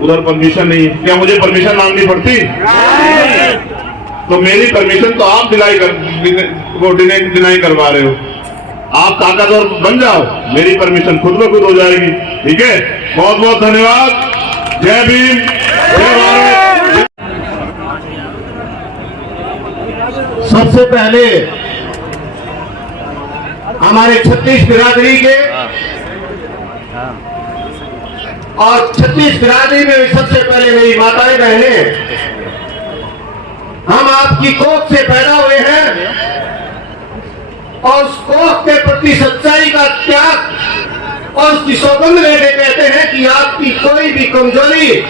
उधर परमिशन नहीं है, क्या मुझे परमिशन मांगनी पड़ती? तो मेरी परमिशन तो आप डिनाई करवा रहे हो। आप ताकतवर बन जाओ, मेरी परमिशन खुद ब खुद हो जाएगी। ठीक है, बहुत बहुत धन्यवाद। जय भीम, जय भारत। सबसे पहले हमारे छत्तीस बिरादरी के और छत्तीस बिरादरी में सबसे पहले मेरी माताएं बहनें, हम आपकी कोख से पैदा हुए हैं और उस कोख के प्रति सच्चाई का त्याग और उसकी सौगंध लेके कहते हैं कि आपकी कोई भी कमजोरी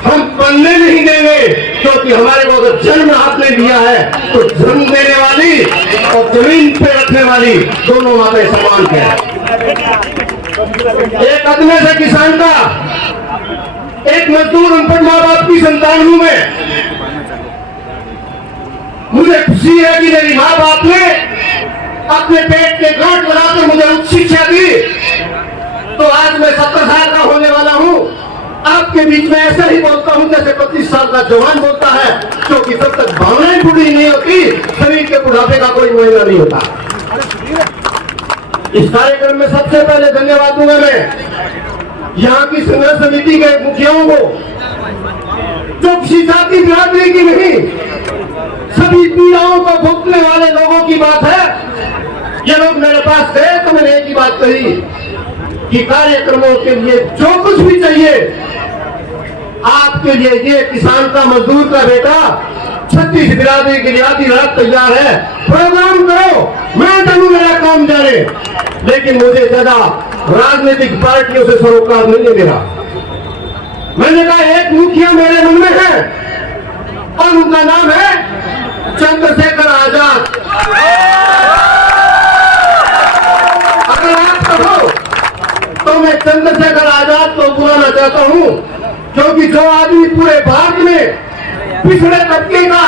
हम बनने नहीं देंगे, क्योंकि हमारे को अगर जन्म आपने दिया है तो जन्म देने वाली और जमीन पे रखने वाली दोनों माताएं समान हैं। एक अदने से किसान का, एक मजदूर अनपढ़ माँ बाप की संतान हूं मैं। मुझे खुशी है कि मेरी माँ बाप ने अपने पेट के गांठ बनाकर मुझे उच्च शिक्षा दी, तो आज मैं 70 साल का होने वाला हूं। आपके बीच में ऐसा ही बोलता हूं जैसे 25 साल का जवान बोलता है, क्योंकि जब तक भावनाएं बूढ़ी नहीं होती, शरीर के बुढ़ापे का कोई मुआयना नहीं होता। इस कार्यक्रम में सबसे पहले धन्यवाद दूंगा मैं यहाँ की संघर्ष समिति के मुखियाओं को, जो किसी जाति बिरादरी की नहीं, सभी पीड़ाओं को भुगतने वाले लोगों की बात है। ये लोग मेरे पास गए तो मैंने एक ही बात कही कि कार्यक्रमों के लिए जो कुछ भी चाहिए आपके लिए ये किसान का, मजदूर का बेटा 36 बिरादरी के लिए आधी रात तैयार है, प्रोग्राम करो, मैं जानू मेरा काम जाने। लेकिन मुझे ज्यादा राजनीतिक पार्टियों से सरोकार नहीं है मेरा। मैंने कहा एक मुखिया मेरे मन में है और उनका नाम है चंद्रशेखर आजाद। अगर आप कहो तो मैं चंद्रशेखर आजाद को बुलाना चाहता हूं, क्योंकि जो आदमी पूरे भारत में पिछड़े तबके का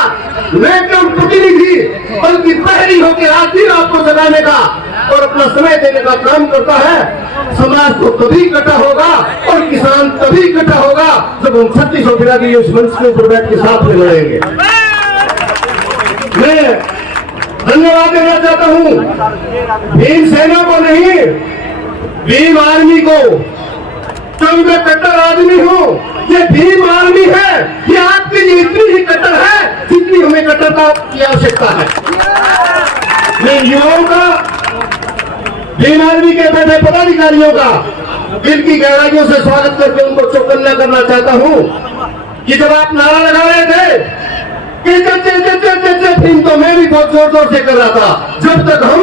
न केवल प्रतिनिधि बल्कि प्रहरी होकर आखिर आपको जगाने का और अपना समय देने का काम करता है, समाज को तभी इकट्ठा होगा और किसान तभी इकट्ठा होगा जब हम 3600 बिरादरी उस मंच के ऊपर बैठ के साथ में लड़ेंगे। मैं धन्यवाद देना चाहता हूं भीम सेना को नहीं, भीम आर्मी को, क्योंकि मैं कट्टर आदमी हूं। ये भीम आर्मी है, ये आपके लिए इतनी ही कट्टर है जितनी हमें कट्टरता की आवश्यकता है। मैं युवाओं का, भीम आर्मी के बैठे पदाधिकारियों का दिल की गहराइयों से स्वागत करके उनको चौकन्ना करना चाहता हूं कि जब आप नारा लगा रहे थे कि जय भीम, तो मैं भी बहुत जोर जोर से कर रहा था। जब तक हम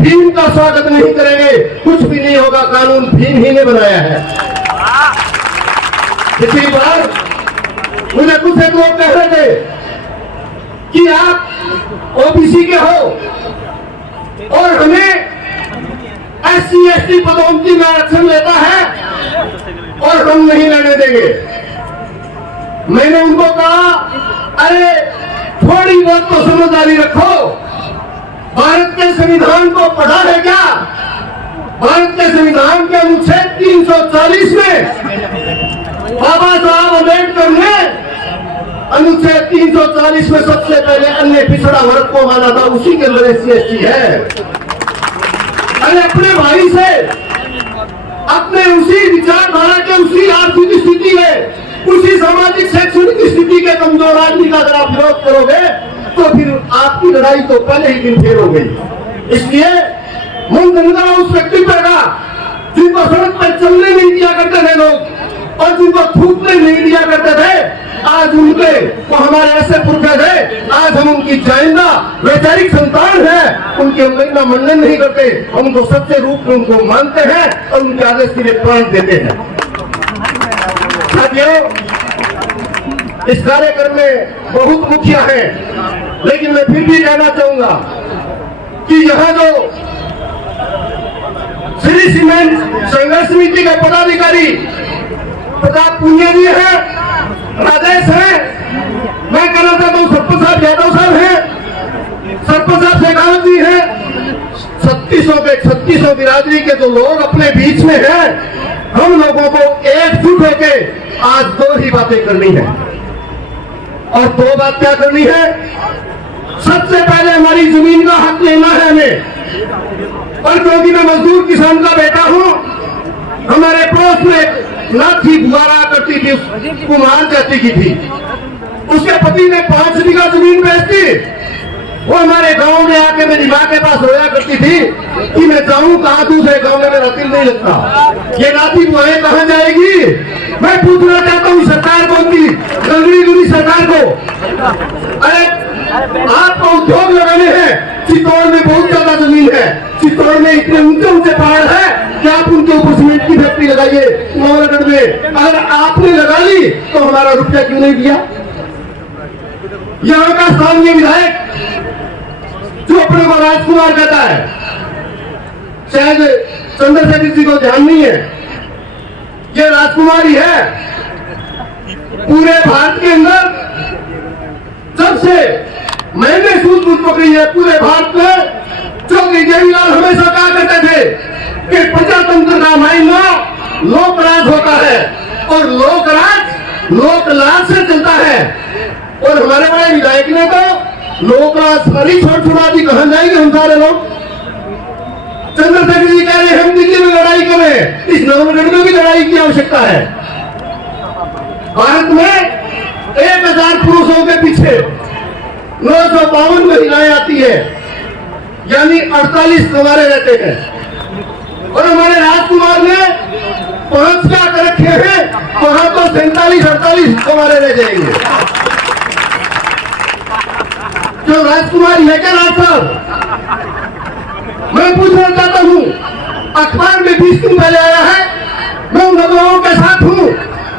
भीम का स्वागत नहीं करेंगे कुछ भी नहीं होगा, कानून भीम ही ने बनाया है। पिछली बार मुझे कुछ एक लोग कह रहे थे कि आप ओबीसी के हो और हमें SC/ST पदोन्नति में आरक्षण लेता है और हम नहीं लेने देंगे। मैंने उनको कहा, अरे थोड़ी बहुत तो समझदारी रखो, भारत के संविधान को पढ़ा है क्या? भारत के संविधान के अनुच्छेद 340 में बाबा साहब अम्बेडकर ने अनुच्छेद 340 में सबसे पहले अन्य पिछड़ा वर्ग को माना था, उसी के अंदर SC/ST है। अरे अपने भाई से, अपने उसी विचारधारा के, उसी आर्थिक स्थिति है, उसी सामाजिक शैक्षणिक स्थिति के कमजोर आदमी का अगर आप विरोध करोगे तो फिर आपकी लड़ाई तो पहले ही दिन फेर हो गई। इसलिए मन गंगा उस व्यक्तित्व का जिनको सड़क पर चलने नहीं दिया करते थे लोग और जिनको थूकने नहीं दिया करते थे, आज उनके वो हमारे ऐसे पुरखे थे, आज हम उनकी जाइंदा वैचारिक संतान है, उनके हम महिला मंडन नहीं करते, हम उनको सच्चे रूप में उनको मानते हैं और उनके आदेश के लिए प्राण देते हैं। साथियों, इस कार्यक्रम में बहुत मुखिया है, लेकिन मैं फिर भी कहना चाहूंगा कि यहाँ जो श्री सीमेंट संघर्ष समिति के पदाधिकारी प्रताप पुनिया जी है, राजेश है, मैं कहना चाहता हूँ सरपंच साहब यादव साहब हैं, सरपंच साहब शेखावत जी हैं, 3600 बिरादरी के जो लोग अपने बीच में हैं, हम लोगों को एकजुट होकर आज दो ही बातें करनी है। और दो बात क्या करनी है? सबसे पहले हमारी जमीन का हक लेना है हमें, और क्योंकि मैं मजदूर किसान का बेटा हूं, हमारे पड़ोस में नाथी बुआरा करती थी, कुमार जाति की थी, उसके पति ने 5 बीघा जमीन बेच दी। वो हमारे गांव में आके मेरी माँ के पास रोया करती थी कि मैं जाऊं कहां, दूसरे गांव में मेरा दिल नहीं लगता, ये नाथी बुआएं कहां जाएगी। मैं पूछना चाहता हूँ सरकार को, की गंगड़ी सरकार को, अरे आपको उद्योग लगाने हैं, चित्तौड़ में बहुत ज्यादा जमीन है, चित्तौड़ में इतने ऊंचे ऊंचे पहाड़ है कि आप उनके ऊपर सीमेंट की फैक्ट्री लगाइए नौलगढ़ में। अगर आपने लगा ली तो हमारा रुपया क्यों नहीं दिया? यहाँ का स्थानीय विधायक जो अपने को राजकुमार कहता है, शायद चंद्रशेखर जी को ध्यान नहीं है, ये राजकुमार ही है। पूरे भारत के अंदर जब से मैंने सूझबूझ पकड़ी है, पूरे भारत में जो केजरीवाल हमेशा कहा करते थे कि प्रजातंत्र का मायना लोकराज होता है और लोकराज लोकलाज से चलता है। और हमारे बड़े विधायक ने तो लोकराज सारी छोड़ दी, कहां जाएंगे हम सारे लोग? चंद्रशेखर जी कह रहे हम दिल्ली में लड़ाई करें, इस नवगढ़ में भी लड़ाई की आवश्यकता है। भारत में 1000 पुरुषों के पीछे 952 महिलाएं आती है, यानी 48 हमारे रहते हैं। और हमारे राजकुमार ने 5 क्या कर रखे हैं, वहां तो 47-48 हमारे रह जाएंगे। जो राजकुमार है क्या राज साहब, मैं पूछना चाहता हूँ, अखबार में 20 दिन पहले आया है, मैं उन लोगों के साथ हूँ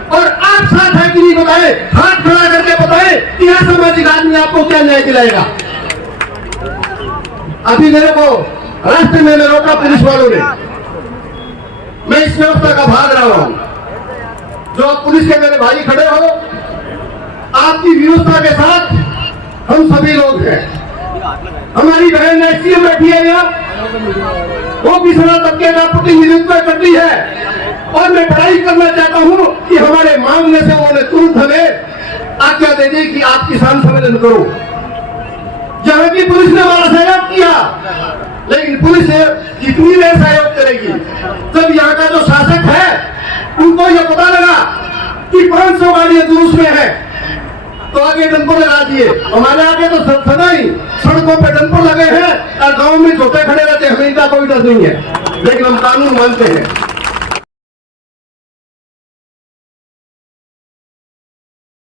और आप साथ है कि नहीं बताए, हाथ खड़ा करके बताए कि यह सामाजिक आदमी आपको क्या न्याय दिलाएगा। अभी मेरे को रास्ते में रोका पुलिस वालों ने, मैं इस व्यवस्था का भाग रहा हूं। जो आप पुलिस के मेरे भाई खड़े हो, आपकी व्यवस्था के साथ हम सभी लोग हैं। हमारी बहन एससीएम बैठी है यहाँ, वो पिछड़ा तबके का प्रतिनिधित्व करती है और मैं पढ़ाई करना चाहता हूँ कि हमारे मांगने से उन्होंने तुरंत हमें आज्ञा दे दी कि आप किसान सम्मेलन करो। जहां की पुलिस ने हमारा सहयोग किया, लेकिन पुलिस कितनी देर सहयोग करेगी जब यहाँ का जो शासक है उनको यह पता लगा कि 500 गाड़ियां जुलूस में है तो आगे डंपर लगा दिए। हमारे आगे तो सदा ही सड़कों पे डंपर लगे हैं और गांव में छोटे खड़े रहते हैं, हमें इनका कोई डर नहीं है, लेकिन हम कानून मानते हैं।